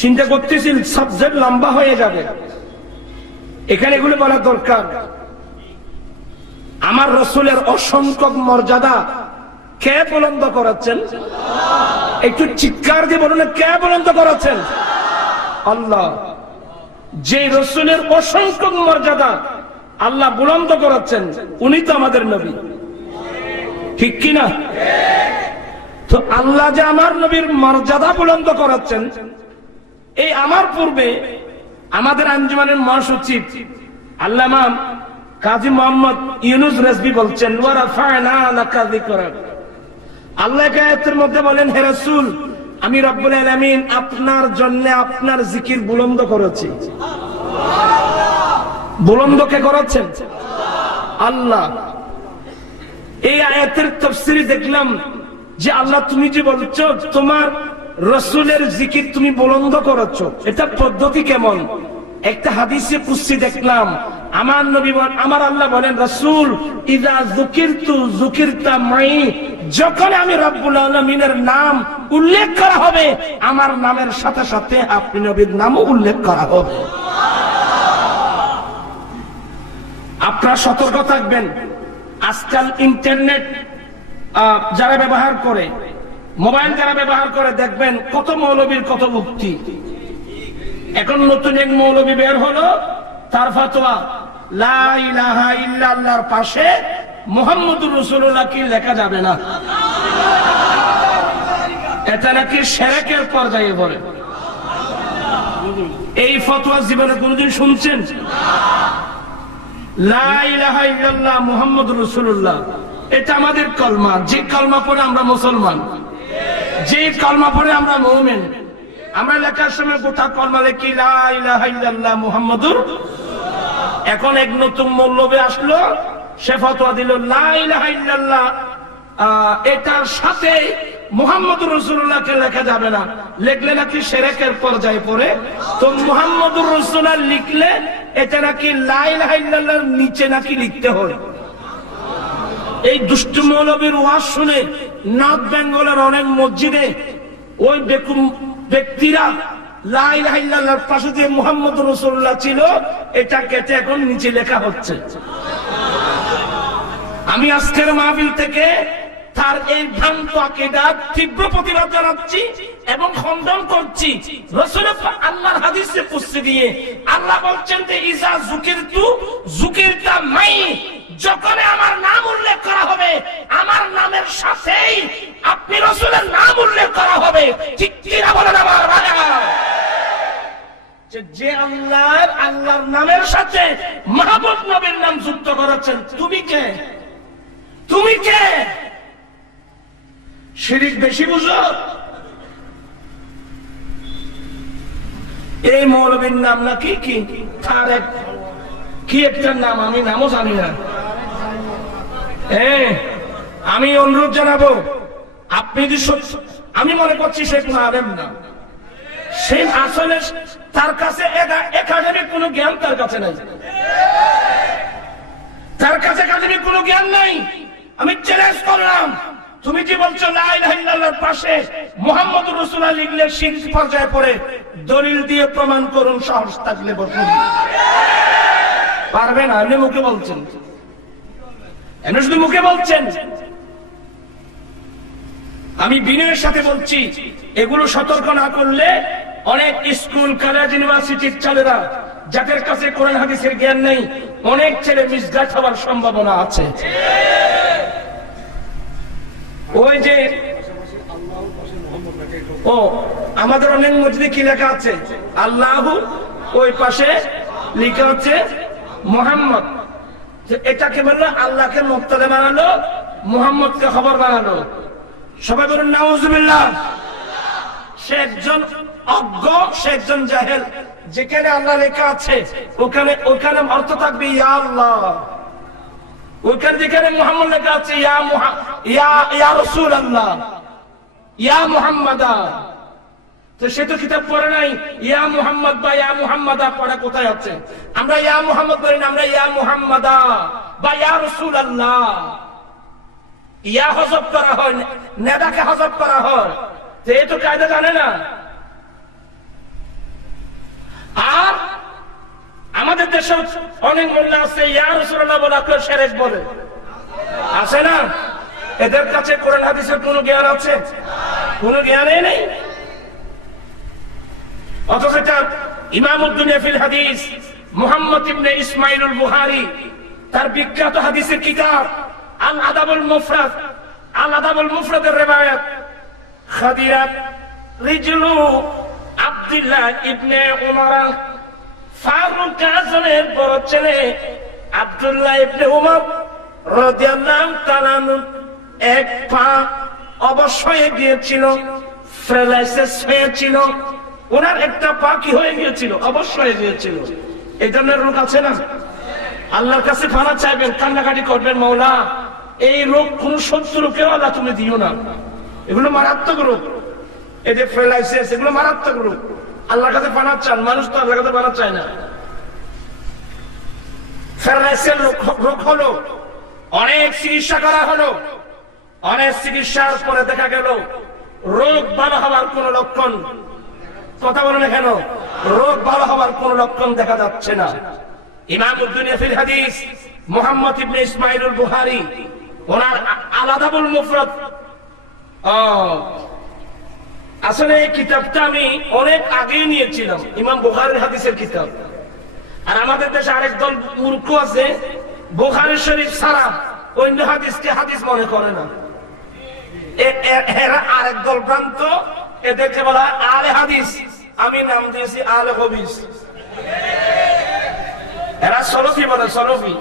চিন্তা করতেছি সাবজেক্ট লম্বা হয়ে যাবে, এখানে এগুলো বলা দরকার। আমার রাসূলের অসংখ্য মর্যাদা কে বুলন্দ করেছেন? একটু চিৎকার দিয়ে বলুন, কে বুলন্দ করেছেন? আল্লাহ। যে রাসূলের অসংখ্য মর্যাদা আল্লাহ বুলন্দ করেছেন উনি তো আমাদের নবী, ঠিক কি না? তো আল্লাহ যে আমার নবীর মর্যাদা বুলন্দ করেছেন, এই আমার পূর্বে আমাদের আঞ্জুমানের মহাসচিব আল্লামা কাজী মোহাম্মদ ইউনুস রেজভী বলছেন, ওয়া রাফা'না লাকা যিকরাক। আল্লাহ আয়াতের মধ্যে বলেন, হে রাসূল, আমি রব্বুল আলামিন আপনার জন্য আপনার জিকির বুলন্দ করেছি। বুলন্দ কে করেছেন? আল্লাহ। এই আয়াতের তাফসীরে দেখলাম যে আল্লাহ তুমি যে বলছো তোমার রাসূলের জিকির তুমি বুলন্দ করেছো, এটা পদ্ধতি কেমন? একটা হাদিসে কুদসি দেখলাম, আমার নবী আমার আল্লাহ বলেন রাসূল ইযা যুকিরতু যুকিরতা মাই, যখন আমি রব্বুল আলামিনের নাম উল্লেখ করা হবে আমার নামের সাথে সাথে আপনি নবীর নামও উল্লেখ করা হবে। আপনারা সতর্ক থাকবেন। আজকাল ইন্টারনেট যারা ব্যবহার করে, মোবাইল যারা ব্যবহার করে, দেখবেন কত মৌলবীর কত উক্তি। এখন নতুন এক মৌলবী বের হলো, তার ফতোয়া লা ইলাহা ইল্লাল্লাহর পাশে মুহাম্মদুর রাসূলুল্লাহ কি লেখা যাবে না, এটা নাকি শিরকের পর্যায়ে পড়ে। এই ফতোয়া জীবনে কোনদিন শুনছেন? লা ইলাহা ইল্লাল্লাহ মুহাম্মদুর রাসূলুল্লাহ এটা আমাদের কলমা, যে কলমা পড়ে আমরা মুসলমান, যে কলমা পড়ে আমরা মুমিন। আমরা লেখার সময় গোটা কলমা লিখি লা ইলাহা ইল্লাল্লাহ মুহাম্মাদুর। এখন এক নতুন মৌলবী আসলো, সে ফতোয়া দিল লা ইলাহা ইল্লাল্লাহ এটার সাথে মুহাম্মাদুর রাসূলুল্লাহকে লেখা যাবে না, লিখলে নাকি শিরকের পর্যায়ে পড়ে। তো মুহাম্মাদুর রাসূলুল্লাহ লিখলে এটা নাকি লা ইলাহা ইল্লাল্লাহর নিচে নাকি লিখতে হয়। এই দুষ্ট মৌলবীর ওয়াজ শুনে নর্থ বেঙ্গলের অনেক মসজিদে ওই বেকুম ব্যক্তিরা লা ইলাহা ইল্লাল্লাহর পাশে যে মুহাম্মদুর রাসূলুল্লাহ ছিল এটা কেটে এখন নিচে লেখা হচ্ছে। আমি আজকের মাহফিল থেকে তার এই ভ্রান্ত আকীদার তীব্র প্রতিবাদ জানাচ্ছি এবং খণ্ডন করছি। রাসূল আল্লাহর হাদিসে পৌঁছে দিয়ে আল্লাহ বলছেন যে ইজা যুকিরতু যুকিরতা মাই, যখন আমার নাম উল্লেখ করা হবে আমার নামের সাথেই আপনি রাসূলের নাম উল্লেখ করা হবে। ঠিক কিনা বলেন আমার ভাইরা? যে আল্লাহর নামের সাথে মাহবুব নবীর নাম যুক্ত করেছেন, তুমি কে? তুমি কে? শিরক বেশি বুঝো? এই মৌলবীর নাম নাকি তার কি একটা নাম, আমি নামও জানি না। আমি অনুরোধ জানাবো, আপনি যদি আমি মনে করছি শেখ মাহবুব না, সে আসলে তার কাছে একাডেমিক কোনো জ্ঞান তার কাছে নাই, তার কাছে একাডেমিক কোনো জ্ঞান নাই। আমি চ্যালেঞ্জ করলাম, তুমি কি বলছো লা ইলাহা ইল্লাল্লাহর পাশে মুহাম্মদুর রাসূলুল্লাহ লিখলে শিরক পর্যায়ে পড়ে? দলিল দিয়ে প্রমাণ করুন, সাহস থাকলে বলুন। পারবে না? এমনি মুখে বলছেন, এমনি শুধু মুখে বলছেন। আমি বিনয়ের সাথে বলছি, এগুলো সতর্ক না করলে অনেক স্কুল, কলেজ, ইউনিভার্সিটির ছেলেরা যাদের কাছে কোরআন হাদিসের জ্ঞান নেই, অনেক ছেলে মিসগাইড হওয়ার সম্ভাবনা আছে। ওই যে আমাদের অনেক মসজিদে কি লেখা আছে? আল্লাহু, ওই পাশে লেখা আছে মুহাম্মদ। এটাকে বললো আল্লাহকে মুবতাদা বানালো, মুহাম্মদকে খবর বানালো। সবাই বলুন নাউজুবিল্লাহ। সে একজন অজ্ঞ, সে একজন জাহেল। যেখানে আল্লাহ লেখা আছে ওখানে অর্থ থাকবে ইয়া আল্লাহ, ওইখানে যেখানে মুহাম্মদ লেখা আছে ইয়া রাসূলুল্লাহ, ইয়া মুহাম্মাদা। তো সে তো কিতাব পড়ে নাই। ইয়া মুহাম্মদ বা ইয়া মুহাম্মাদা পড়া কোথায় আছে? আমরা ইয়া মুহাম্মদ বলি না, আমরা ইয়া মুহাম্মাদা বা ইয়া রাসূলুল্লাহ। ইয়া হযফ করা হয়, নেদাকে হযফ করা হয়। তো এই তো কায়দা জানে না। আর আমাদের দেশে অনেক মোল্লা আছে ইয়া রাসূলুল্লাহ বলে কেউ শিরক বলে, আছে না? এদের কাছে কোরআন হাদিসের কোনো জ্ঞান আছে? কোনো জ্ঞানই নেই। অথচ এটা ইমামুদ্দুনিয়া ফিল হাদিস মুহাম্মদ ইবনে ইসমাইলুল বুখারী তার বিখ্যাত হাদিসের কিতাব আল আদাবুল মুফরাদ, আল আদাবুল মুফরাদের রিওয়ায়াত, খাদিরাত রিজলু আব্দুল্লাহ ইবনে উমর, ফারুক আজমের বড় ছেলে আব্দুল্লাহ ইবনে উমর রাদিয়াল্লাহু তাআলা এক পা অবশ্যই গিয়েছিল, প্যারালাইসিস হয়েছিল। ওনার একটা পা কি হয়ে গিয়েছিল? অবশ্যই হয়ে গিয়েছিল। এই ধরনের রোগ আছে না? আল্লাহর কাছে পানা চাইবেন, কান্নাকাটি করবেন, মাওলা এই রোগ কোন শত্রুকেও আল্লাহ তুমি দিও না। এগুলো মারাত্মক রোগ, এই যে প্যারালাইসিস, এগুলো মারাত্মক রোগ। আল্লাহর কাছে পানা চান, মানুষ তো আল্লাহর কাছে পানা চায় না। ফেরাইসের রোগ হলো, অনেক চিকিৎসা করা হলো, অনেক চিকিৎসার পরে দেখা গেল রোগ ভালো হওয়ার কোন লক্ষণ, কথা বলেন কেন, রোগ ভালো হওয়ার কোন লক্ষণ দেখা যাচ্ছে না। ইমাম উদ্দুনিয়া ফিল হাদিস মুহাম্মদ ইবনে ইসমাইলুল বুখারী ওনার আলাদাবুল মুফরাদ, আসলে এই কিতাবটা আমি অনেক আগে নিয়েছিলাম, ইমাম বুখারীর হাদিসের কিতাব। আর আমাদের দেশে আরেক দল মূর্খ আছে, বুখারী শরীফ ছাড়া অন্য হাদিসকে হাদিস মনে করে না। এরা আরেক দল ভ্রান্ত, এদেরকে বলা আলে হাদিস, আমি নাম দিয়েছি আলে হবিস। এরা সলফি বলে, সলফি।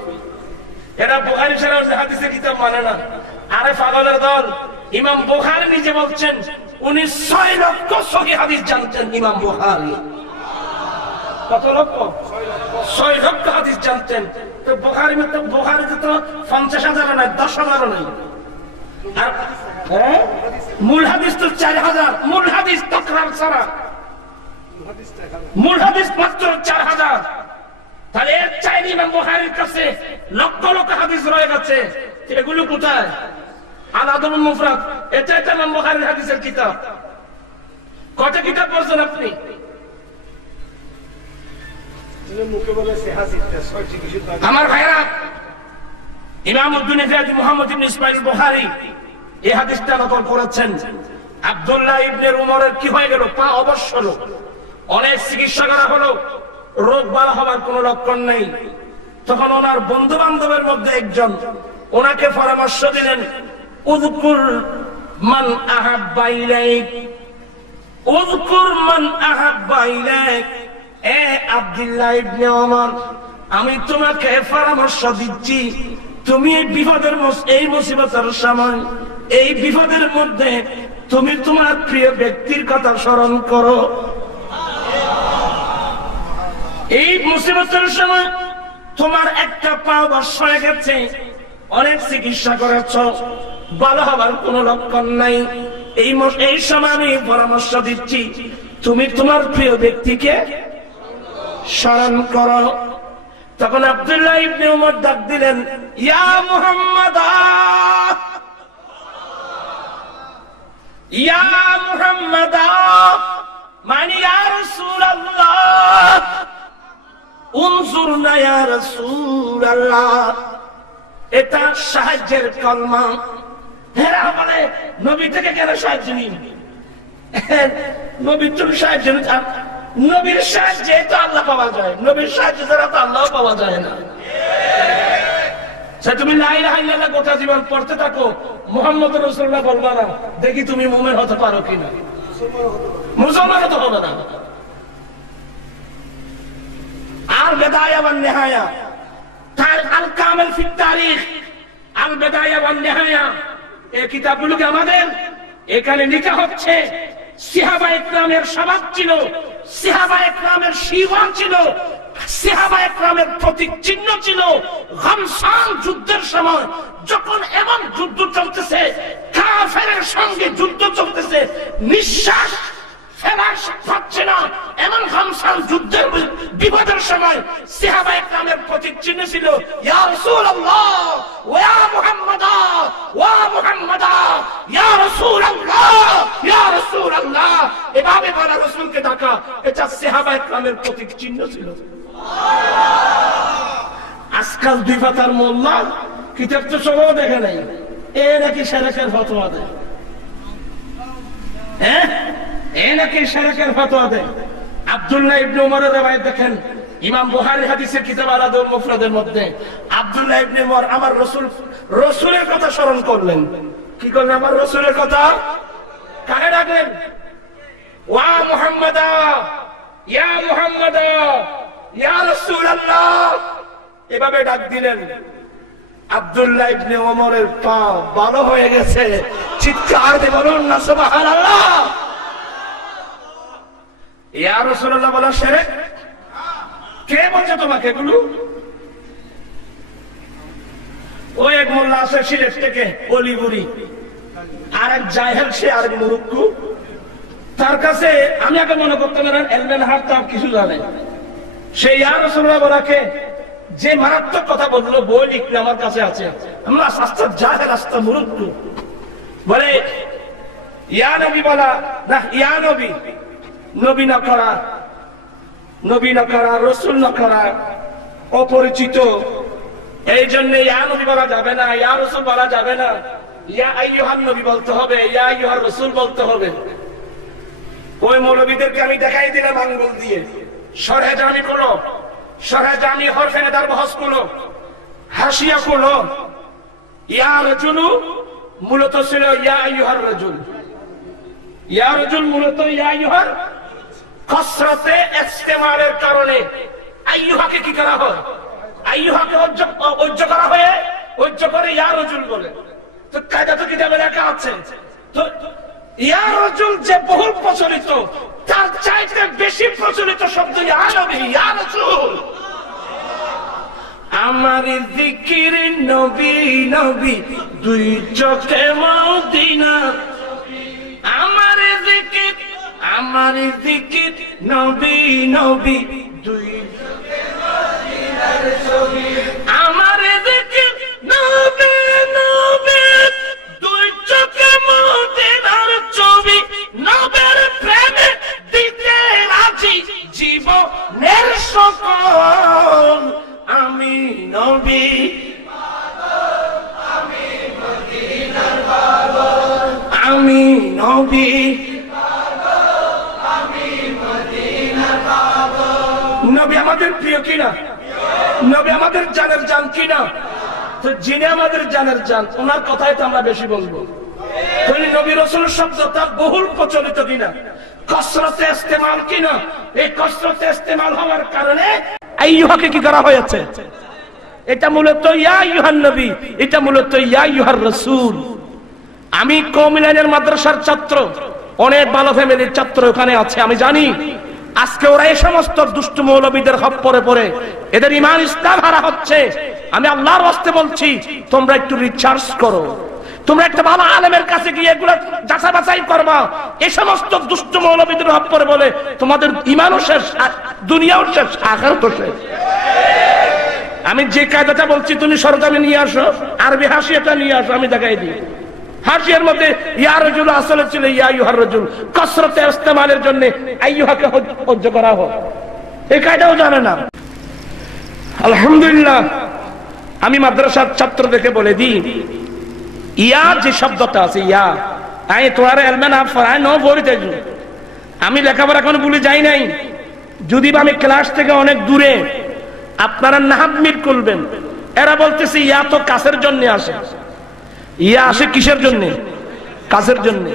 এরা বুখারী শরীফ হাদিসের কিতাব মানে না। আরে পাগলের দল, ইমাম বুখারী নিজে বলছেন উনি 6 লক্ষ সহিহ হাদিস জানতেন। ইমাম বুখারী কত লক্ষ? 6 লক্ষ হাদিস জানতেন। তো বুখারীতে তো 50,000 নাই, 10,000 নাই। আর মূল হাদিস তো 4,000, মূল হাদিস তাকরার ছাড়া মূল হাদিস মাত্র 4,000। তাহলে এর চাইনি ইমাম বুখারীর কাছে লক্ষ লক্ষ হাদিস রয়ে গেছে, এগুলো কোথায়? আলাদাবুল মুফরাদ, এটা ইমাম বুখারীর হাদিসের কিতাব। কত কিতাব পড়ছেন আপনি? আমার ভাইরা, ইমাম উদ্দুনিয়া মুহাম্মদ ইবনে ইসমাইল বুখারী এই হাদিসটা নকল করেছেন। আব্দুল্লাহ ইবনে উমরের কি হয়ে গেল? পা অবশ্য হলো, অনেক চিকিৎসা করা হলো, রোগ ভালো হওয়ার কোন লক্ষণ নেই। তখন ওনার বন্ধু বান্ধবের মধ্যে একজন ওনাকে পরামর্শ দিলেন, উযকুর মান আহাব্বা ইলাইক, উযকুর মান আহাব্বা ইলাইক। এ আব্দুল্লাহ ইবনে ওমর, আমি তোমাকে পরামর্শ দিচ্ছি, তুমি এই বিপদের এই মুসিবতের সময়, এই বিপদের মধ্যে তুমি তোমার প্রিয় ব্যক্তির কথা স্মরণ করো। এই মুসিবতের সময় তোমার একটা পা অবশ্য হয়ে গেছে, অনেক চিকিৎসা করেছ, ভালো হবার কোন লক্ষণ নাই। এই সময় আমি পরামর্শ দিচ্ছি, তুমি তোমার প্রিয় ব্যক্তিকে স্মরণ করো। তখন আব্দুল্লাহ ইবনে উমর ডাক দিলেন, ইয়া মুহাম্মাদ, ইয়া মুহাম্মাদ, মানে ইয়া রাসূলুল্লাহ, উনজুরনা ইয়া রাসূলুল্লাহ। এটা সাহায্যের কলমা। হেরা বলে নবী থেকে কেন সাহায্য নিন? নবীর জন্য সাহায্য নিন, নবীর সাহায্যে তো আল্লাহ পাওয়া যায়, নবীর সাহায্য ছাড়া তো আল্লাহ পাওয়া যায় না। তুমি লা ইলাহা ইল্লাল্লাহ গোটা জীবন পড়তে থাকো, মুহাম্মদুর রাসূলুল্লাহ বলবা না, দেখি তুমি মুমিন হতে পারো কিনা। মুসলমান তো হবে না। আর বিদায়া ওয়ান নিহায়া, তার আল কামিল ফি তারিখ, আল বিদায়া ওয়ান নিহায়া, এই কিতাবগুলো কি আমাদের? এখানে লেখা হচ্ছে সাহাবায়ে কেরামের স্বভাব ছিল, সাহাবায়ে কেরামের জীবন ছিল, সাহাবায়ে কেরামের প্রতীক চিহ্ন ছিল। গামসান যুদ্ধের সময় যখন এমন যুদ্ধ চলতেছে, কাফেরের সঙ্গে যুদ্ধ চলতেছে, নিঃশ্বাস ফেলার পাচ্ছে না, এমন গামসান যুদ্ধের বিপদের সময় সাহাবায়ে কেরামের প্রতীক চিহ্ন ছিল ইয়া রাসূলুল্লাহ ওয়া ইয়া মুহাম্মাদ, ওয়া মুহাম্মাদ, ইয়া রাসূলুল্লাহ, ইয়া রাসূলুল্লাহ। এভাবে বলা, রাসূলকে ডাকা, এটা সাহাবায়ে কেরামের প্রতীক চিহ্ন ছিল। আজকাল দুই পাতার মোল্লা কিতাব তো সবাই দেখে নাই, এ নাকি শিরকের ফতোয়া দেয়, হ্যাঁ, এ নাকি শিরকের ফতোয়া দেয়। আব্দুল্লাহ ইবনে উমরের riwayat দেখেন, ইমাম বুখারী হাদিসের কিতাব আলাদাবুল মুফরাদের মধ্যে আব্দুল্লাহ ইবনে উমর আমার রাসূলের কথা স্মরণ করলেন। কি করলেন? আমার রাসূলের কথা। কাকে ডাকলেন? ওয়া মুহাম্মাদ, ইয়া মুহাম্মাদ, ইয়া রাসূলুল্লাহ, এভাবে ডাক দিলেন। আব্দুল্লাহ ইবনে ওমরের পা ভালো হয়ে গেছে, চিৎকার দিয়ে বলুন না সুবহানাল্লাহ। ইয়া রাসূলুল্লাহ বলা শিরক? কে বলছে তোমাকে এগুলো? ওই এক মোল্লা আছে সিলেট থেকে, অলিপুরি, আর এক জাহেল, সে আরেক মুরুক্কু। তার কাছে আমি আগে মনে করতে পারেন এলমেন হার তার কিছু জানে। সে ইয়া রাসূলুল্লাহ বলাকে যে মারাত্মক কথা বললো, বই লিখলে আমার কাছে আছে, আমরা রাস্তা জাহের রাস্তা মুরুদ্ধ বলে ইয়া নবী বলা না, ইয়া নবী, নবী না করা, নবী না করা, রসুল না করা অপরিচিত, এই জন্য ইয়া নবী বলা যাবে না, ইয়া রসুল বলা যাবে না, ইয়া আইয়ুহান নবী বলতে হবে, ইয়া আইয়ুহার রসুল বলতে হবে। ওই মৌলবীদেরকে আমি দেখাই দিলাম আঙ্গুল দিয়ে, শরহে জামি করো, শরহে জামি হরফে নেদার বহস করো, হাসিয়া করো। ইয়া রাজুলু মূলত ছিল ইয়া আইয়ুহার রাজুল, ইয়া রাজুল মূলত ইয়া আইয়ুহার কসরতে ইস্তেমালের কারণে আইয়ুহাকে কি করা হয়, আইয়ুহাকে ঐজ্য করা হয়ে ঐজ্য করে ইয়া রাজুল বলে। তো কায়দা তো কিতাবে লেখা আছে। তো ইয়া রাজুল যে বহুল প্রচলিত, তার চাইতে বেশি প্রচলিত শব্দ ইয়া নবী, ইয়া রাসূল। আমার জিকির নবী নবী, দুই চোখে মদিনা, আমার জিকির, আমার জিকির নবী নবী, দুই চোখে মদিনার ছবি, আমার জিকির নবী নবী, দুই চোখে মদিনার ছবি, নবের প্রেমে দিতে রাজি জীবনের সকল, আমি নবী, আমি মদিনার পাগল, আমি নবী, আমি মদিনার পাগল। নবী আমাদের প্রিয় কিনা? নবী আমাদের জানের জান কিনা? তো যিনি আমাদের জানের জান, ওনার কথাই তো আমরা বেশি বলবো। নবী রাসূল শব্দটা বহুল প্রচলিত কিনা, কসরতে ইস্তেমাল কিনা? এই কসরতে ইস্তেমাল হওয়ার কারণে আইয়ুহাকে কি করা হয়েছে? এটা মূলত ইয়া আইয়ুহান নবী, এটা মূলত ইয়া আইয়ুহার রাসূল। আমি কওমিলাইনের মাদ্রাসার ছাত্র, অনেক ভালো ফ্যামিলির ছাত্র ওখানে আছে, আমি জানি। আজকে ওরা এই সমস্ত দুষ্ট মৌলবীদের খপ্পরে পড়ে এদের ঈমান ইসলাম হারা হচ্ছে। আমি আল্লাহর ওয়াস্তে বলছি, তোমরা একটু রিসার্চ করো, তোমরা একটা ভালো আলেমের কাছে গিয়ে এগুলো যাচাই বাছাই করবা। এই সমস্ত দুষ্ট মৌলবীদের খপ্পরে বলে তোমাদের ঈমানও শেষ, দুনিয়াও শেষ, আখিরাতও শেষ। আমি যে কায়দাটা বলছি তুমি সরজমে নিয়ে আসো, আরবি হাসিয়াটা নিয়ে আসো, আমি দেখাই দিই। হাসিয়ার মধ্যে ইয়া রাজুল আসলে ছিল ইয়া আইয়ুহার রাজুল, কসরতে ইস্তেমালের জন্য আইয়ুহাকে হজ্জ করা হয়, এই কায়দাও জানে না। আলহামদুলিল্লাহ, আমি মাদ্রাসার ছাত্রদেরকে বলে দিই, ইয়া যে শব্দটা আছে, ইয়া আই তোয়ারে এলমে না ফরায় ন বলিতে, আমি লেখাপড়া এখন ভুলে যাই নাই। যদি আমি ক্লাস থেকে অনেক দূরে, আপনারা নাহাব মিট করবেন, এরা বলতেছে ইয়া তো কাছের জন্য আসে। ইয়া আসে কিসের জন্য? কাছের জন্য।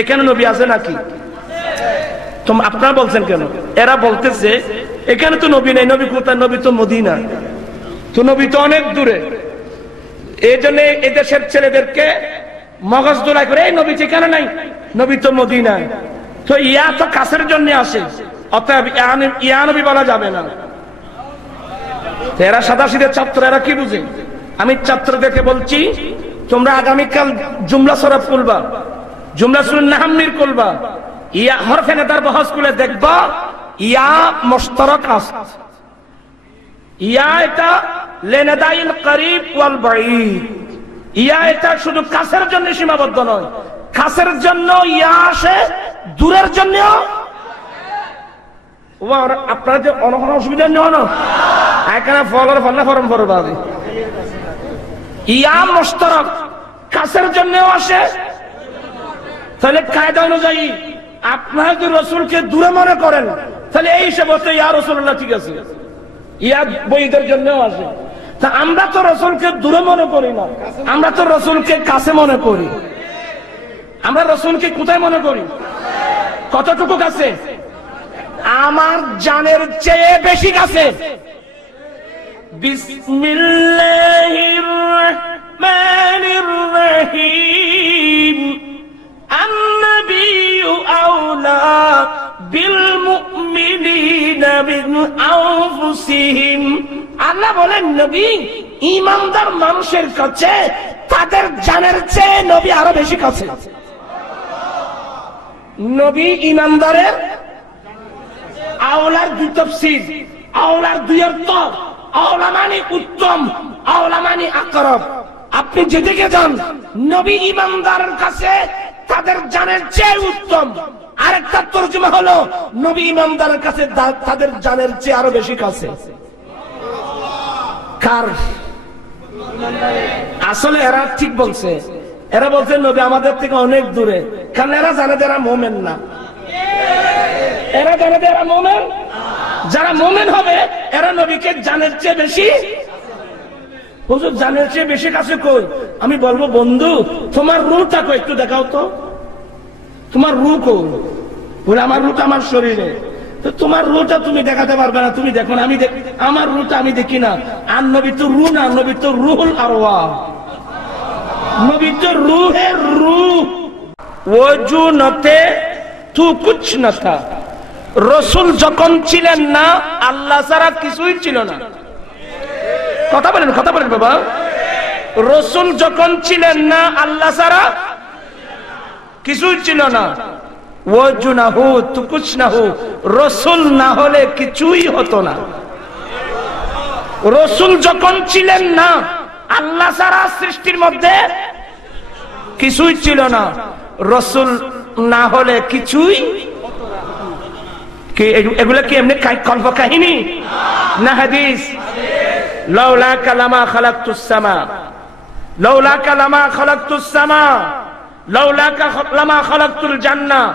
এখানে নবী আছে নাকি? তো আপনারা বলছেন কেন? এরা বলতেছে এখানে তো নবী নেই, নবী কোথায়? নবী তো মদিনা, তো নবী তো অনেক দূরে। এই জন্য এদেশের ছেলেদেরকে মগজ দোলাই করে, এই নবী এখানে নাই, নবী তো মদিনায়। তো ইয়া তো কাছের জন্য আসে, অতএব ইয়া নবী বলা যাবে না। এরা সাদাসিধে ছাত্র, এরা কি বুঝে? আমি ছাত্রদেরকে বলছি, তোমরা আগামীকাল জুমলা সরফ করবা, জুমলা সুরের নাহাম্মির করবা, ইয়া হরফে নেদার বহস করে দেখবা ইয়া মুশতারাক আছে। ইয়া এটা লেনাদাইল করিব ওয়াল বাঈদ, ইয়া এটা শুধু কাছের জন্য সীমাবদ্ধ নয়, কাছের জন্য ইয়া আসে, দূরের জন্য। আপনারা যে অনেক অসুবিধা নেই না, এখানে ফলের ফলে ফরম ফরবা, ইয়া মুশতারাক কাছের জন্য আসে। তাহলে কায়দা অনুযায়ী আপনারা যদি রাসূলকে দূরে মনে করেন, তাহলে এই হিসেবে ইয়া রাসূলুল্লাহ ঠিক আছে, ইয়া বৈদের জন্য আসে। তা আমরা তো রাসূলকে দূরে মনে করি না, আমরা তো রাসূলকে কাছে মনে করি। আমরা রাসূলকে কোথায় মনে করি? কতটুকু কাছে? আমার জানের চেয়ে বেশি কাছে। বিসমিল্লাহির রাহমানির রাহিম, আন-নাবিয়্যু আওলা বিল মুমিনিনা মিন আনফুসিহিম। আল্লাহ বলেন নবী ঈমানদার মানুষের কাছে তাদের জানের চেয়ে নবী আরো বেশি কাছে। নবী ঈমানদারের আওলার দুই তাফসীর, আওলার দুই অর্থ। আওলা মানে উত্তম, আওলা মানে আকরাব। আপনি যেদিকে যান নবী ইমানদারের কাছে তাদের জানের চেয়ে উত্তম। আরেকটা তরজমা হলো নবী ইমানদারের কাছে তাদের জানের চেয়ে আরো বেশি কাছে। কার? আসলে এরা ঠিক বলছে, এরা বলছে নবী আমাদের থেকে অনেক দূরে, কারণ এরা জানে যারা মোমেন না। এরা জানে যারা মোমেন, যারা মোমেন হবে এরা নবীকে জানের চেয়ে বেশি। হুজুর জানের চেয়ে বেশি কাছে কই? আমি বলবো বন্ধু তোমার রূহটা কই একটু দেখাও তো, তোমার রূহ কই? বলে আমার রূহটা আমার শরীরে। তো তোমার রূহটা তুমি দেখাতে পারবে না, তুমি দেখো না, আমি আমার রূহটা আমি দেখি না। আর নবী তো রূহ না, নবী তো রুহুল আরওয়াহ, নবী তো রূহের রূহ। ওজুনতে তু কুছ না থা। রাসূল যখন ছিলেন না আল্লাহ ছাড়া কিছুই ছিল না। কথা বলেন, কথা বলেন বাবা। রাসূল যখন ছিলেন না আল্লাহ ছাড়া কিছুই ছিল না। ওয়াজুনাহু তুকুশনাহু, রাসূল না হলে কিছুই হতো না। রাসূল যখন ছিলেন না আল্লাহ ছাড়া সৃষ্টির মধ্যে কিছুই ছিল না। রাসূল না হলে কিছুই কি? এগুলা কি এমনি কল্প কাহিনী না হাদিস? লাউলা কালামা খালাকতুস সামা, লাউলা কালামা খালাকতুস সামা, লাউলা কালামা খালাকতুল জান্নাহ।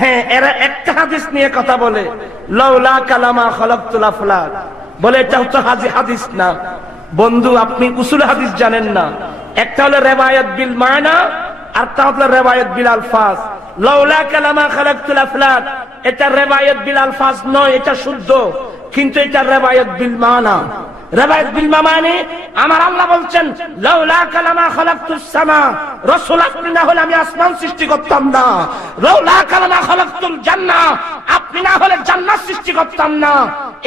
হ্যাঁ, এরা একটা হাদিস নিয়ে কথা বলে, লাউলা কালামা খালাকতুল আফলাক। বলে এটাও তো হাদিস না। বন্ধু আপনি উসুল হাদিস জানেন না। একটা হলো রিওয়ায়াত বিল মানা, আর তা হলো রিওয়ায়াত বিল আলফাজ। লাউলা কালামা খালাকতুল আফলাক এটা রিওয়ায়াত বিল আলফাজ নয়, এটা শুদ্ধ, কিন্তু এটা রিওয়ায়াত বিল মানা। রিওয়ায়াত বিল মানে আমার আল্লাহ বলছেন লাউলা কালামা খালাকতুস সামা, রাসূল আপনি না হলে আমি আসমান সৃষ্টি করতাম না। লাউলা কালামা খালাকতুল জান্নাহ, আপনি না হলে জান্নাত সৃষ্টি করতাম না।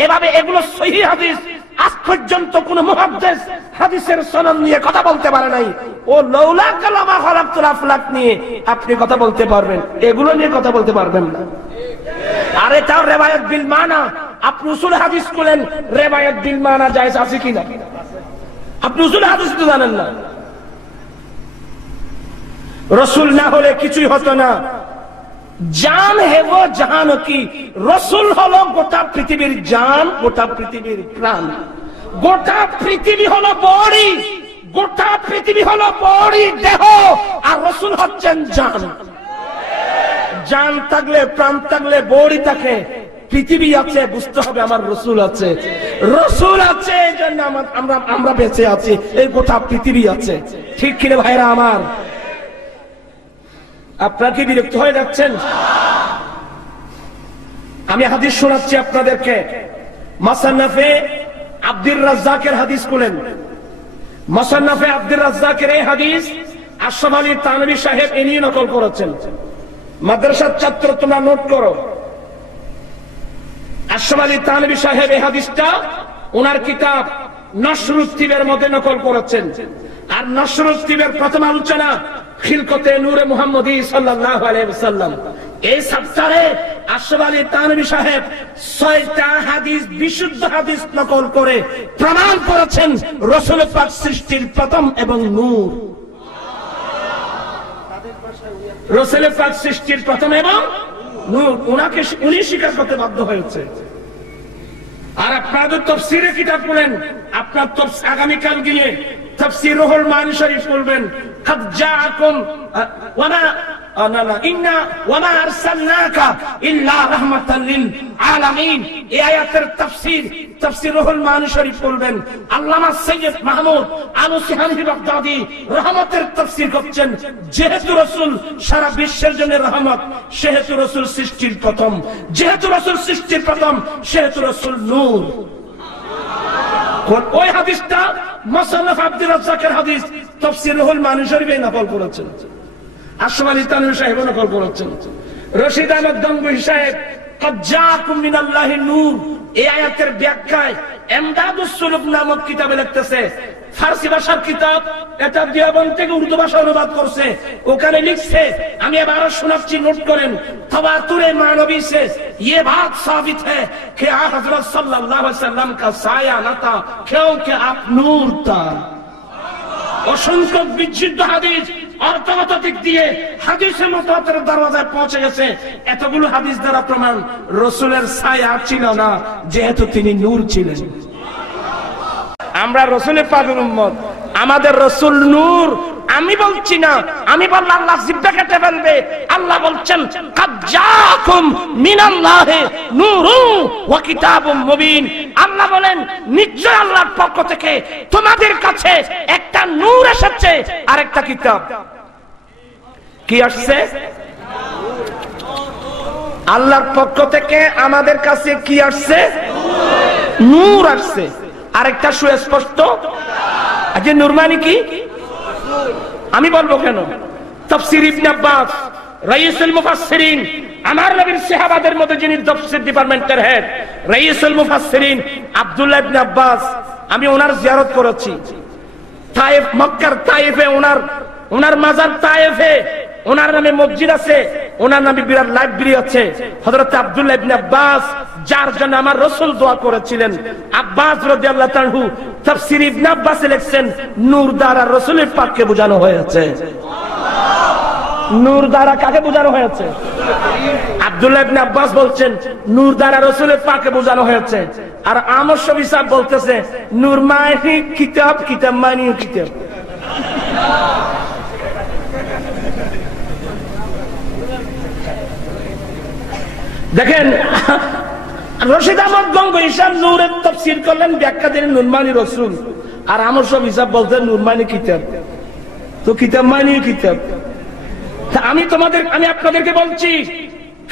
এভাবে এগুলো সহিহ হাদিস। আজ পর্যন্ত কোন মুহাদ্দিস হাদিসের সনদ নিয়ে কথা বলতে পারে নাই। ও লাউলা কালামা খালাকতুল আফলাক নিয়ে আপনি কথা বলতে পারবেন, এগুলো নিয়ে কথা বলতে পারবেন না। আরে তাও রিওয়ায়াত বিল মানা, আপনি উসুল হাদিস করেন, রিওয়ায়াত বিল মানা জায়েজ আছে কিনা? আপনি উসুল হাদিস তো জানেন না। রাসূল না হলে কিছুই হতো না। জান হে ও জাহান কি, রাসূল হলো গোটা পৃথিবীর জান, গোটা পৃথিবীর প্রাণ। গোটা পৃথিবী হলো বডি, গোটা পৃথিবী হলো বডি, দেহ, আর রাসূল হচ্ছেন জান। জান থাকলে, প্রাণ থাকলে, বডি থাকে, পৃথিবী আছে, বুঝতে হবে আমার রাসূল আছে। রাসূল আছে এই জন্য আমরা বেঁচে আছি, এই গোটা পৃথিবী আছে। ঠিক কিনা ভাইরা আমার? আপনারা কি বিরক্ত হয়ে যাচ্ছেন? আমি হাদিস শোনাচ্ছি আপনাদেরকে। মুসান্নাফে আব্দুর রাজ্জাকের হাদিস খুলেন। মুসান্নাফে আব্দুর রাজ্জাকের এই হাদিস আশরাফ আলী থানভী সাহেব ইনি নকল করেছেন। মাদ্রাসার ছাত্র তোমরা নোট করো। আশরাফ আলী থানভী সাহেব এই হাদিসটা ওনার কিতাব নশরুত তিবের মধ্যে নকল করেছেন। আর নশরুত তিবের প্রথম আলোচনা খিলকতে নূরে মুহাম্মদী সাল্লাল্লাহু আলাইহি ওয়াসাল্লাম। এই চ্যাপ্টারে আশরাফ আলী থানভী সাহেব ৬টা হাদিস, বিশুদ্ধ হাদিস নকল করে প্রমাণ করেছেন রাসূল পাক সৃষ্টির প্রথম এবং নূর। রাসূল পাক সৃষ্টির প্রথম এবং নূর, উনি স্বীকার করতে বাধ্য হয়েছে। আর আপনাদের তাফসীরে কিতাব পড়েন, আপনার আগামীকাল গিয়ে তাফসীর রুহুল মানী শরীফ পড়বেন। قد جاءكم ইন্না ওয়ামা আরসালনাকা ইল্লা রাহমাতাল লিল আলামিন। এই আয়াতের তাফসীর তাফসীর রুহুল মানী শরীফ পড়বেন। আল্লামা সৈয়দ মাহমুদ আল-সিহানি বাগদাদি রহমতের তাফসীর করছেন। যেহেতু রাসূল সারা বিশ্বের জন্য রহমত, সেহেতু রাসূল সৃষ্টির প্রথম, যেহেতু রাসূল সৃষ্টির প্রথম, সেহেতু রাসূল নূর। ওই হাদিসটা মুসান্নাফ আব্দুর রাজ্জাকের হাদিস তাফসীর রুহুল মানী শরীফে নকল করেছেন। আশরাফ আলী থানভী সাহেব নকল করেছেন। রশিদ আহমদ গঙ্গুহি সাহেব قد جاءكم من الله নূর এই আয়াতের ব্যাখ্যায় ইমদাদুস সুলুক নামক কিতাবে লিখতেছে, ফারসি ভাষার কিতাব, এটা দেওবন্দ থেকে উর্দু ভাষা অনুবাদ করছে। ওখানে লিখছে, আমি আবার শোনাচ্ছি, নোট করেন। তাওয়াতুরে মানবী সে ये बात साबित है कि हजरत सल्लल्लाहु अलैहि वसल्लम का साया न था क्योंकि आप नूर था। অসংখ্য বিশুদ্ধ হাদিস অর্থগত দিক দিয়ে হাদিসের মুতাওয়াতির দরওয়াজায় পৌঁছে গেছে। এতগুলো হাদিস দ্বারা প্রমাণ রাসূলের ছায়া ছিল না, যেহেতু তিনি নূর ছিলেন। আমরা রাসূলের পাকের উম্মত, আমাদের রাসূল নূর। আমি বলছি না, আমি বললে আল্লাহ জিহ্বা কেটে ফেলবে। আল্লাহ বলছেন কাদ জাআকুম মিনাল্লাহি নূরুন ওয়া কিতাবুম মুবিন। আল্লাহ বলেন নিশ্চয় আল্লাহর পক্ষ থেকে তোমাদের কাছে একটা নূর এসেছে আর একটা কিতাব। কি আসছে? আল্লাহর পক্ষ থেকে আমাদের কাছে কি আসছে? নূর আসছে। আরেকটা সুস্পষ্ট। আজ নূর মানে কি? আমি বলবো কেন? তাফসীর ইবনে আব্বাস রাইসুল মুফাসসিরিন, আমার নবীর সাহাবাদের মধ্যে যিনি তাফসীর ডিপার্টমেন্টের হেড, রাইসুল মুফাসসিরিন আব্দুল্লাহ ইবনে আব্বাস, আমি ওনার জিয়ারত করেছি তায়েফ, মক্কার তায়েফে। ওনার মাজার তায়েফে, ওনার নামে মসজিদ আছে, ওনার নামে বিরাট লাইব্রেরি আছে। হযরত আব্দুল্লাহ ইবনে আব্বাস, যার জন্য আমার রাসূল দোয়া করেছিলেন, আব্বাস রাদিয়াল্লাহু তাআলা আনহু তাফসীর ইবনে আব্বাস লিখছেন নূর দ্বারা রাসূলের পাককে বোঝানো হয়েছে। নূর দ্বারা কাকে বোঝানো হয়েছে? আব্দুল্লাহ ইবনে আব্বাস বলছেন নূর দ্বারা রাসূলের পাককে বোঝানো হয়েছে। আর আমর শফি সাহেব বলতেছে নূর মানে কিতাব, কিতাব মানে কিতাব। দেখেন রশিদ আহমদ গঙ্গ হিসাব নূরের তাফসীর করলেন, ব্যাখ্যা দিলেন নূর মানে রাসূল। আর আমর শফি হিসাব বলতেন নূর মানে কিতাব। তো কিতাব মানে কিতাব। আমি আপনাদেরকে বলছি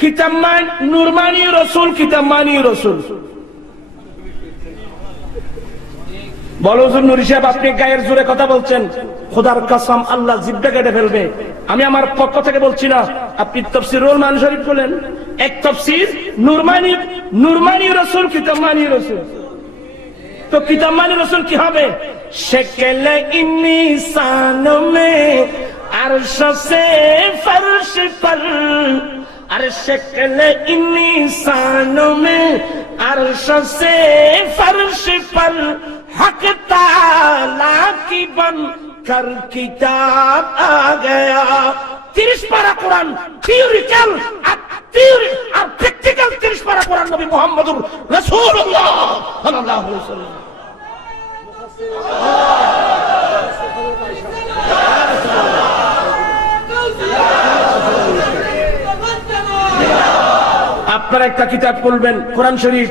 কিতাব মান নূর মানে রাসূল, কিতাব মানে রাসূল। বলো হুজুর নুরি সাহেব, আপনি গায়ের জোরে কথা বলছেন, খোদার কসম আল্লাহ জিহ্বা কেটে ফেলবে। আমি আমার পক্ষ থেকে বলছি না, আপনি তাফসীরুল মান শরীফ বলেন, এক তাফসীর নূর মানে রাসূল, কিতাব মানে রাসূল। তো কিতাব মানে রাসূল কি হবে? শক্ল ইনসান মে আরশ সে ফরশ পর, अरे शक्ल इंसान में अर्श से फर्श पर हक ताला की बन कर किताब आ गया। 30 पारा कुरान थियोरिटिकल और प्रैक्टिकल 30 पारा कुरान नबी मुहम्मदुर रसूलुल्लाह सल्लल्लाहु अलैहि वसल्लम। আপনারা একটা কিতাব পড়বেন কোরআন শরীফ,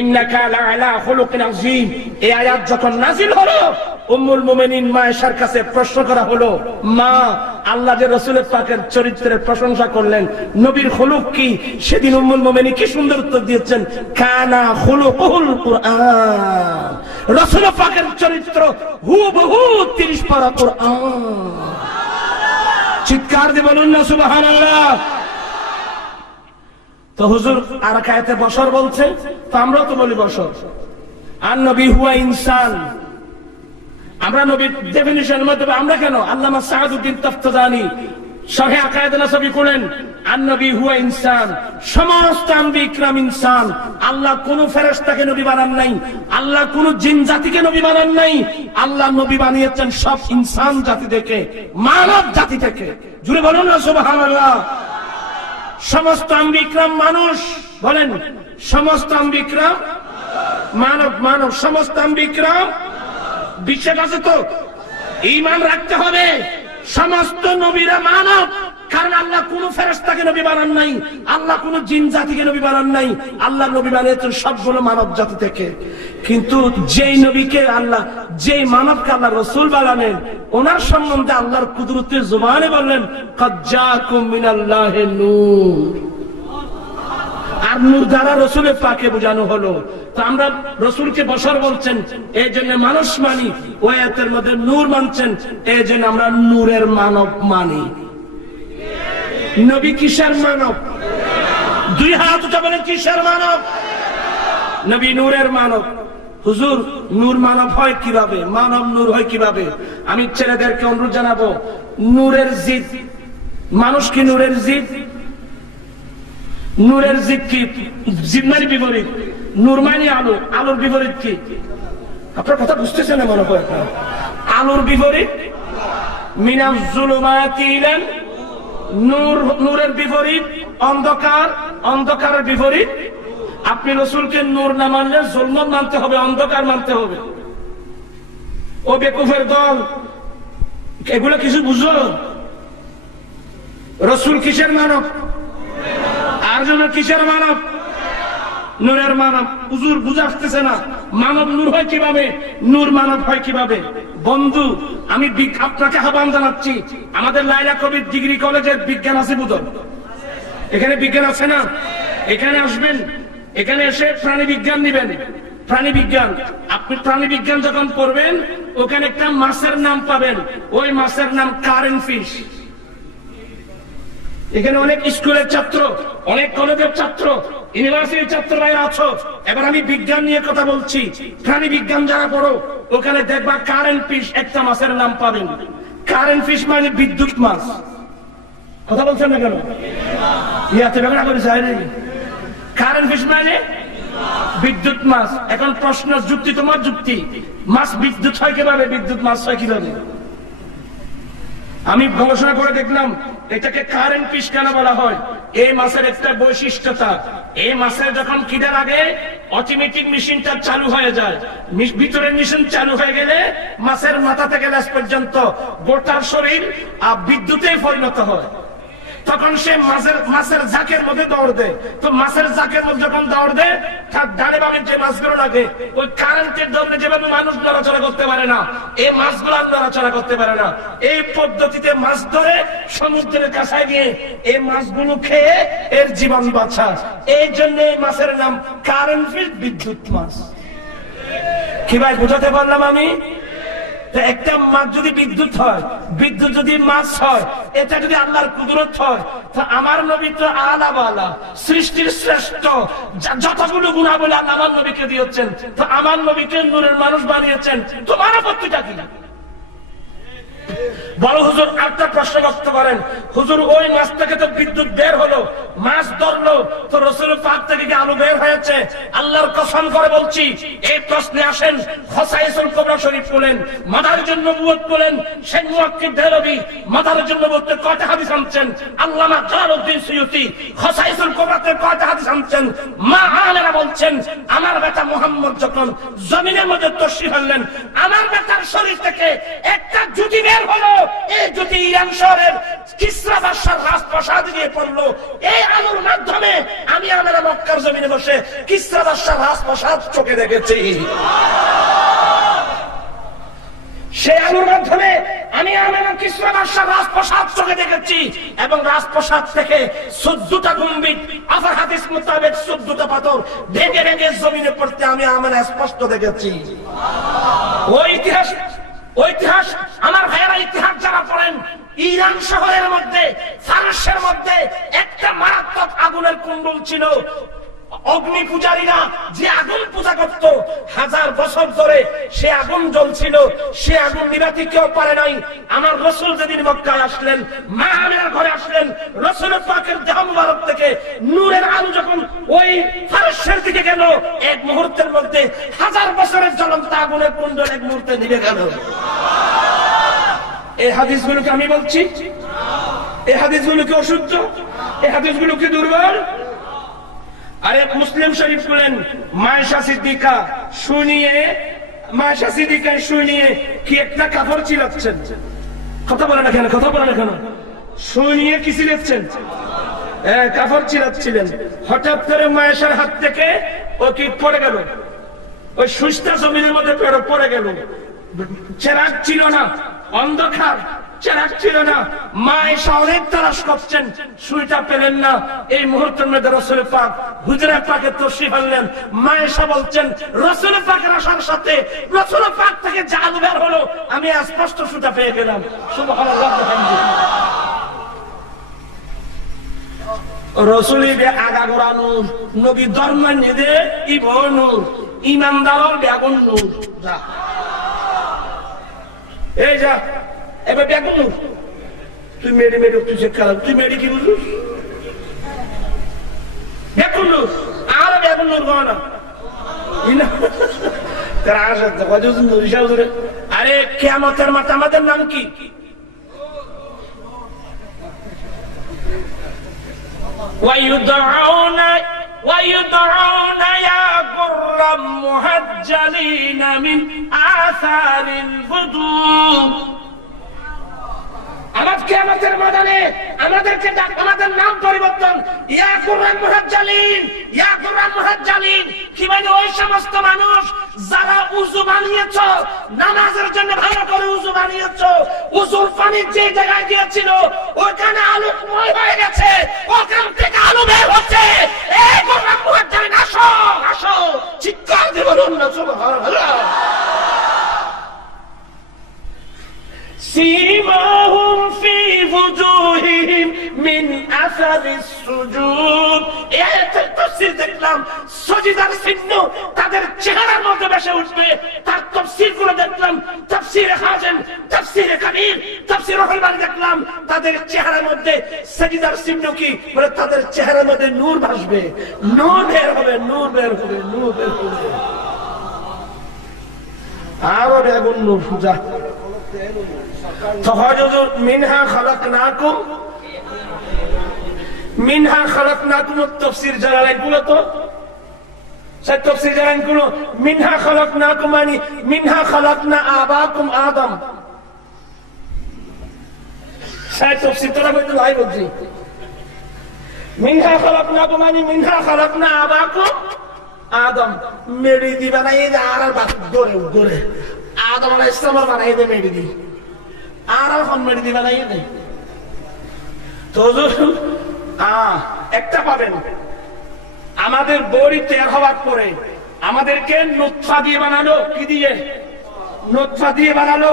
ইন্নাকা লাআলা খুলুকিন আযীম। এই আয়াত যখন নাযিল হলো, উম্মুল মুমিনিন মা আয়েশার কাছে প্রশ্ন করা হলো, মা আল্লাহ যে রাসূলের পাকের চরিত্রের প্রশংসা করলেন, নবীর খুলুক কি? সেদিন উম্মুল মুমিনিন কি সুন্দর উত্তর দিয়েছেন, কানা খুলুকুল কুরআন। রাসূলের পাকের চরিত্র হুবহু 30 পারা কুরআন। চিৎকার দিয়ে বলুন না সুবহানাল্লাহ। তো হুজুর আর কায়তে বশর বলছে, তো আমরাও তো বলি বশর। আর নবী হুয়া ইনসান, আমরা নবীর ডেফিনিশনের মধ্যে আমরা কেন? আল্লামা সাআদউদ্দিন তাফতাজানি শরহে আকায়েদ নাসবি করেন, আর নবী হুয়া ইনসান, সমস্ত আম্বিয়া ইকরাম ইনসান। আল্লাহ কোন ফেরেশতাকে নবী বানান নাই, আল্লাহ কোন জিন জাতিকে নবী বানান নাই, আল্লাহ নবী বানিয়েছেন সব ইনসান জাতি থেকে, মানব জাতি থেকে। জুড়ে বলুন না সুবহানাল্লাহ। সমস্ত আম্বিয়া ইকরাম মানুষ, বলেন সমস্ত আম্বিয়া ইকরাম মানব, মানব সমস্ত আম্বিয়া ইকরাম। বিশ্বাস আছে তো? ঈমান রাখতে হবে, সমস্ত নবীরা মানব। কারণ আল্লাহ কোন ফেরেশতাকে নবী বানান নাই, আল্লাহ কোন জিন জাতিকে নবী বানান নাই, আল্লাহ নবী বানিয়েছেন সবগুলো মানব জাতি থেকে। কিন্তু যেই নবীকে আল্লাহ, যেই মানবকে আল্লাহ রাসূল বানালেন, ওনার সম্বন্ধে আল্লাহর কুদরতের জবানে বললেন কাদ জাআকুম মিনাল্লাহি নূর। আর নূর দ্বারা রাসূলের পাকে বোঝানো হলো। তো আমরা রাসূলকে বশর বলছেন, এই জন্য মানুষ মানি। ওই আয়াতের মধ্যে নূর মানছেন, এই জন্য আমরা নূরের মানব মানি। নবী কিসের মানব? দুই হাত উঠে বলেন কিসের মানব? নবী নূরের মানব। হুজুর নূর মানব হয় কিভাবে? মানব নূর হয় কিভাবে? আমি ছেলেদেরকে অনুরোধ জানাবো, নূরের জিদ, মানুষ কি নূরের জিদ? নূরের জিদ কি? জিন্নারি বিপরীত। নূর মানে আলো, আলোর বিপরীত কি? আপনার কথা বুঝতেছেন না মনে হয়। আলোর বিপরীত মিনাজ যুলুমাতি ইলান নূর, নূরের বিপরীত অন্ধকার, অন্ধকারের বিপরীত। আপনি রাসূলকে নূর না মানলে যুলমত মানতে হবে, অন্ধকার মানতে হবে। ও বেকুফের দল, এগুলো কিছু বুঝো? রাসূল কিসের মানব? আর জন কিসের মানব? নূরের মানব। হুজুর বুঝাতেছে না মানব নূর হয় কিভাবে, নূর মানব হয় কিভাবে? বন্ধু, আমি আপনাকে আহ্বান জানাচ্ছি, আমাদের লায়লা কবির ডিগ্রি কলেজের বিজ্ঞান আছে বুঝুন, এখানে বিজ্ঞান আছে না? এখানে আসবেন, এখানে এসে প্রাণী বিজ্ঞান নিবেন। প্রাণী বিজ্ঞান, আপনি প্রাণী বিজ্ঞান যখন পড়বেন ওখানে একটা মাছের নাম পাবেন, ওই মাছের নাম কারেন্ট ফিশ। এখানে অনেক স্কুলের ছাত্র, অনেক কলেজের ছাত্র, ইউনিভার্সিটির ছাত্ররা আছো। এবার আমি বিজ্ঞান নিয়ে কথা বলছি। প্রাণী বিজ্ঞান যারা পড়ো ওখানে দেখবা কারেন্ট ফিশ একটা মাছের নাম পাবেন। কারেন্ট ফিশ মানে বিদ্যুৎ মাছ। কথা বলছেন না কেন? ইয়াতে ব্যবহার করে যায় না। কারেন্ট ফিশ মানে বিদ্যুৎ মাছ। এখন প্রশ্ন, যুক্তি তোমার যুক্তি, মাছ বিদ্যুৎ হয় কিভাবে, বিদ্যুৎ মাছ হয় কিভাবে? আমি গবেষণা করে দেখলাম এটাকে কারেন্ট ফিশ কেন বলা হয়। এই মাছের একটা বৈশিষ্ট্যতা, এই মাছের যখন খিদে লাগে অটোমেটিক মেশিনটা চালু হয়ে যায়। ভিতরের মেশিন চালু হয়ে গেলে মাছের মাথা থেকে লেজ পর্যন্ত গোটার শরীর বিদ্যুতে পরিণত হয়। তখন সে মাছের জাকের মধ্যে দৌড় দেয়। তো মাছের জাকের মধ্যে যখন দৌড় দেয় তার ডানে বামে যে মাছগুলো লাগে ওই কারেন্টের দৌড়ে যেভাবে মানুষ নড়াচড়া করতে পারে না, এই মাছগুলো নড়াচড়া করতে পারে না। এই পদ্ধতিতে মাছ ধরে সমুদ্রের কাছে গিয়ে এই মাছগুলো খেয়ে এর জীবন বাঁচায়। এই জন্য এই মাছের নাম কারেন্ট ফিশ, বিদ্যুৎ মাছ। কি ভাই বুঝাতে পারলাম আমি? একটা মাছ যদি বিদ্যুৎ হয়, বিদ্যুৎ যদি মাছ হয়, এটা যদি আল্লাহর কুদরত হয়, তো আমার নবী তো আলা বালা সৃষ্টির শ্রেষ্ঠ, যতগুলো গুণাবলী আল্লাহ আমার নবীকে দিয়েছেন, তো আমার নবীকে নূরের মানুষ বানিয়েছেন। তোমার আপত্তিটা কি? বড় হুজুর একটা প্রশ্ন করতে পারেন, হুজুর ওই মাছ থেকে তো বিদ্যুৎ বের হলো, মাছ ধরলো, তো রাসূল পাক থেকে কি আলো বের হয়েছে? আল্লাহর কসম করে বলছি, এই প্রশ্নে আসেন খসাইসুল কুবরা শরীফ বলেন, মাদারিজুন নবুওয়াত বলেন, শেখ মুয়াক্কিদ দেহলভী মাদারিজুন নবুওয়াতে কয়টা হাদিস আনছেন, আল্লামা জালালউদ্দিন সুয়ুতী খসাইসুল কুবরাতে কয়টা হাদিস আনছেন। মা আলেরা বলছেন আমার বেটা মুহাম্মদ যখন জমিনের মধ্যে তশরীফ আনলেন, আমার বেটার শরীর থেকে একটা জুতি বের হলো, এই জুতি ইরান শহরের কিসরা বাদশার রাজপ্রাসাদে গিয়ে পড়লো। এই আলোর মাধ্যমে আমি আমরা মক্কার জমিনে বসে কিসরা বাদশার রাজপ্রাসাদ চোখে দেখেছি। সেই আলোর মাধ্যমে আমি আমরা কিসরা বাদশার রাজপ্রাসাদ চোখে দেখেছি, এবং রাজপ্রাসাদ থেকে 14টা গম্বুজ, আফার হাদিস মোতাবেক 14টা পাথর ভেঙে ভেঙে জমিনে পড়তে আমি আমরা স্পষ্ট দেখেছি। ওই ইতিহাস আমার ভাইয়েরা, ইতিহাস যারা পড়েন, ইরান শহরের মধ্যে, ফারসের মধ্যে একটা মারাত্মক আগুনের কুণ্ডল ছিল। অগ্নি পূজারীরা যে আগুন পূজা করত, 1000 বছর ধরে সে আগুন জ্বলছিল, সে আগুন নিভাতে কেউ পারে নাই। আমার রাসূল যেদিন মক্কায় আসলেন, মা আমিনার ঘরে আসলেন, রাসূল পাকের দেহ মুবারক থেকে নূরের আলো যখন ওই ফারসের দিকে গেল, এক মুহূর্তের মধ্যে 1000 বছরের জ্বলন্ত আগুনের কুণ্ডল এক মুহূর্তে নিভে গেল। এই হাদিসগুলোকে আমি বলছি, এই হাদিসগুলোকে অশুদ্ধ, এই হাদিসগুলোকে দুর্বল। আরে মুসলিম শরীফ বলেন, মায়েশা সিদ্দিকা শুনিয়ে কি একটা কাপড় চিলাচ্ছেন। কথা বলে না কেন, কথা বলে না কেন? শুনিয়ে কি চিলাচ্ছেন? কাপড় চিলাচ্ছিলেন। হঠাৎ করে মায়েশার হাত থেকে ও কি পড়ে গেল, ওই সুস্থা জমিনের মধ্যে পড়ে গেল। চেরাগ ছিল না, অন্ধকার, চেরাগ ছিল না। মা এসে অনেক তালাশ করছেন, সুইটা পেলেন না। এই মুহূর্তের মধ্যে রাসূল পাক হুজরা পাকে তশরীফ আনলেন। মা এসে বলছেন, রাসূল পাকের আসার সাথে রাসূল পাক থেকে যে আলো বের হলো, আমি স্পষ্ট সুতা পেয়ে গেলাম। সুবহানাল্লাহ। রসুলি বে আগাগোড়া নূর, নবী ধর্মান্যদে ইব নূর, ইমানদারর বেগুন নূর। যা এই যা, এবার বেগুন নূর। তুই মেরে মেরে তুই কালাম, তুই মেরে কি বুঝুস? বেগুন নূর আর বেগুন নূর গনা আরে কিয়ামতের মাঠে আমাদের নাম কি? ويدعون يا غرا محجلين من آثار الوضوء কিয়ামতের ময়দানে আমাদেরকে আমাদের নাম পরিবর্তন, ইয়া কুরআন মুহাজ্জালিন, ইয়া কুরআন মুহাজ্জালিন। কি মানে ওই সমস্ত মানুষ যারা উযু বানিয়েছো, নামাজের জন্য ভালো করে উযু বানিয়েছো, উযুর পানি যে জায়গায় দিয়েছিল ওখানে আলোকময় হয়ে গেছে, ওখান থেকে আলো বের হচ্ছে। এই কুরআন মুহাজ্জালিন আসো আসো, চিৎকার দিয়ে বলুন না সুবহানাল্লাহ। سيماهم في وجوههم من أثر السجود। তফসির দেখলাম সজিদার চিহ্ন তাদের চেহারার মধ্যে ভেসে উঠবে। তার তফসির গুলো দেখলাম, তাফসীরে হাজেম, তাফসীরে কাবীর, তাফসীর রুহুল বারী দেখলাম তাদের চেহারার মধ্যে সজিদার চিহ্ন কি বলে, তাদের চেহারার মধ্যে নূর ভাসবে, নূর বের হবে, নূর বের হবে, নূর বের হবে। আরো বেগুন নূর পূজা মিনহা খালাকনাকুম, মিনহা খালাকনাকুম তাফসীর জালালাইন গুলো তো সেই তাফসীর জালালাইন গুলো মিনহা খালাকনাকুম মানে মিনহা খালাকনা আবাকুম আদম, সেই তাফসীর তোরা বলতে লাই বলছি। মিনহা খালাকনাকুম মানে মিনহা খালাকনা আবাকুম আদম, মেডি দি বানাই দে আর দৌড়ে দৌড়ে আদম আলাইহিস সালাম বানাই দে মেডি দি আর এখন মেডি দি বানাই দে। তো একটা পাবেন, আমাদের বড়ি তৈরি হওয়ার পরে আমাদেরকে নুতফা দিয়ে বানালো, কি দিয়ে? নুতফা দিয়ে বানালো।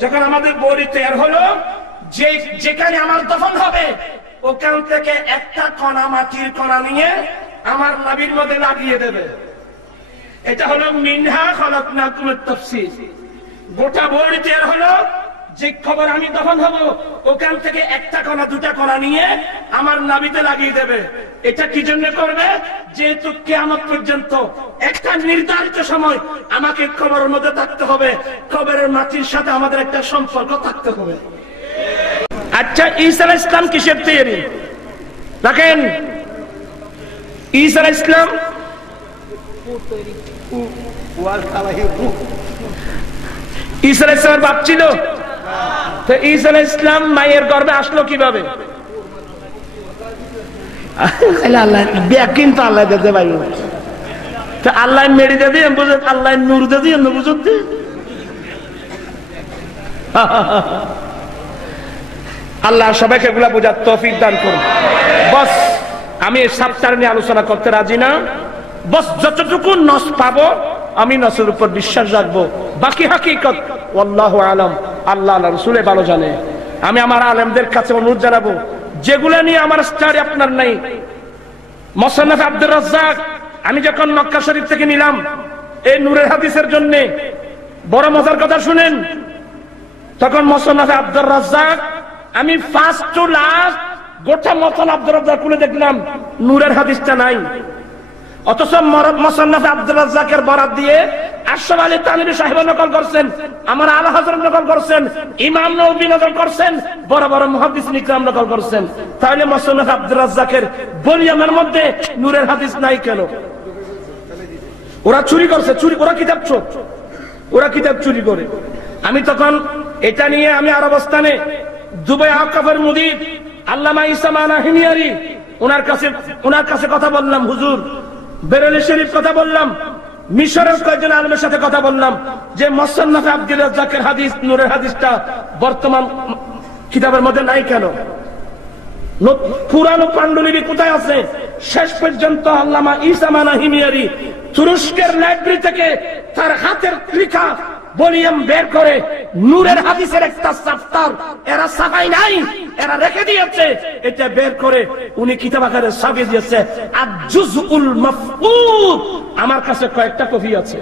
যখন আমাদের বড়ি তৈরি হলো, যেখানে আমার দফন হবে ওখান থেকে একটা কণা, মাটির কণা নিয়ে আমার নবীর মধ্যে লাগিয়ে দেবে। এটা হলো মিনহা খালাকনাকুম তাফসীর। গোটা বড়ি তৈরি হলো, যে খবর আমি দফন হব ওখান থেকে একটা কণা দুটা কণা নিয়ে আমার নাভিতে লাগিয়ে দেবে। এটা কি জন্য করবে? যেহেতু কিয়ামত পর্যন্ত একটা নির্ধারিত সময় আমাকে কবরের মধ্যে থাকতে হবে, কবরের মাটির সাথে আমাদের একটা সম্পর্ক থাকতে হবে। আচ্ছা, ঈসা আলাইহিস সালাম কিসের তৈরি? দেখেন, ঈসা আলাইহিস সালাম ঈসা আলাইহিস সালামের বাপ ছিল। তো ঈসা আলাইহিস সালাম মায়ের গর্ভে আসলো কিভাবে? আল্লাহ কিন্তু আল্লাহ দিতে পারবে, তো আল্লাহ মেরে দিয়ে দিয়ে বুঝে, আল্লাহ নূর দিয়ে দিয়ে বুঝতে। আল্লাহ সবাইকে এগুলা বোঝার তৌফিক দান করুন। বস আমি এই সাবটার নিয়ে আলোচনা করতে রাজি না। বস যতটুকু নস পাবো আমি নসের উপর বিশ্বাস রাখবো, বাকি হাকিকত আল্লাহু আলাম, আল্লাহ রাসূলে ভালো জানে। আমি আমার আলেমদের কাছে অনুরোধ জানাবো, যেগুলা নিয়ে আমার স্টাডি আপনার নাই। মুসান্নাফ আব্দুর রাজ্জাক আমি যখন মক্কা শরীফ থেকে নিলাম এই নূরের হাদিসের জন্য, বড় মজার কথা শুনেন, তখন মুসান্নাফ আব্দুর রাজ্জাক আমি ফার্স্ট টু লাস্ট গোটা মুসান্নাফ আব্দুর রাজ্জাক খুলে দেখলাম নূরের হাদিসটা নাই। অথচ মুসান্নাফ আব্দুর রাজ্জাকের বরাত দিয়ে আশরাফ আলী তানভী সাহেব নকল করছেন, আমার আলা হযরত নকল করছেন, ইমাম নববী নকল করছেন, বড় বড় মুহাদ্দিসিন ইকরাম নকল করছেন। তাহলে মুসান্নাফ আব্দুর রাজ্জাকের বলিয়ামের মধ্যে নূরের হাদিস নাই কেন? ওরা চুরি করছে, চুরি, ওরা কিতাব চোর, ওরা কিতাব চুরি করে। আমি তখন এটা নিয়ে আমি আর অবস্থানে দুবাই আওকাফের মুদির আল্লামা ইসামানা হিমিয়ারি ওনার কাছে কথা বললাম, হুজুর বেরেলি শরীফ কথা বললাম, মিশরের কয়েকজন আলেমের সাথে কথা বললাম যে মুসান্নাফ আব্দুর রাজ্জাকের হাদিস, নূরের হাদিসটা বর্তমান কিতাবের মধ্যে নাই কেন? পুরানো পান্ডুলিপি কোথায় আছে? শেষ পর্যন্ত আল্লামা ইসামানা হিমিয়ারি তুরস্কের লাইব্রেরি থেকে তার হাতের লেখা ভলিউম বের করে নূরের হাদিসের একটা চ্যাপ্টার এরা ছাপাই নাই, এরা রেখে দিয়েছে, এটা বের করে উনি কিতাব আকারে ছাপিয়ে দিয়েছে, আজ-জুজউল মাফকুদ। আমার কাছে কয়েকটা কপি আছে।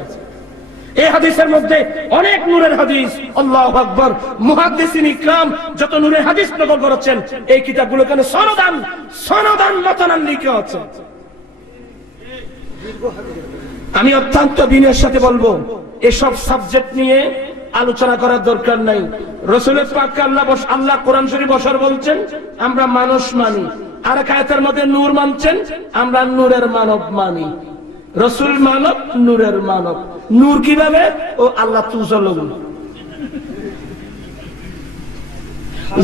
এই হাদিসের মধ্যে অনেক নূরের হাদিস, আল্লাহু আকবার। মুহাদ্দিসিন ইকরাম যত নূরের হাদিস নকল করেছেন এই কিতাবগুলো কেন সনদান মতনান লিখে আছে। আমি অত্যন্ত বিনয়ের সাথে বলবো, এসব সাবজেক্ট নিয়ে আলোচনা করার দরকার নাই। রাসূলের পাককে আল্লাহ কোরআন শরীফ বসার বলছেন, আমরা মানুষ মানি। আর আয়াতের মধ্যে নূর মানছেন, আমরা নূরের মানব মানি। রাসূল মানব, নূরের মানব। নূর কিভাবে? ও আল্লাহ তুজল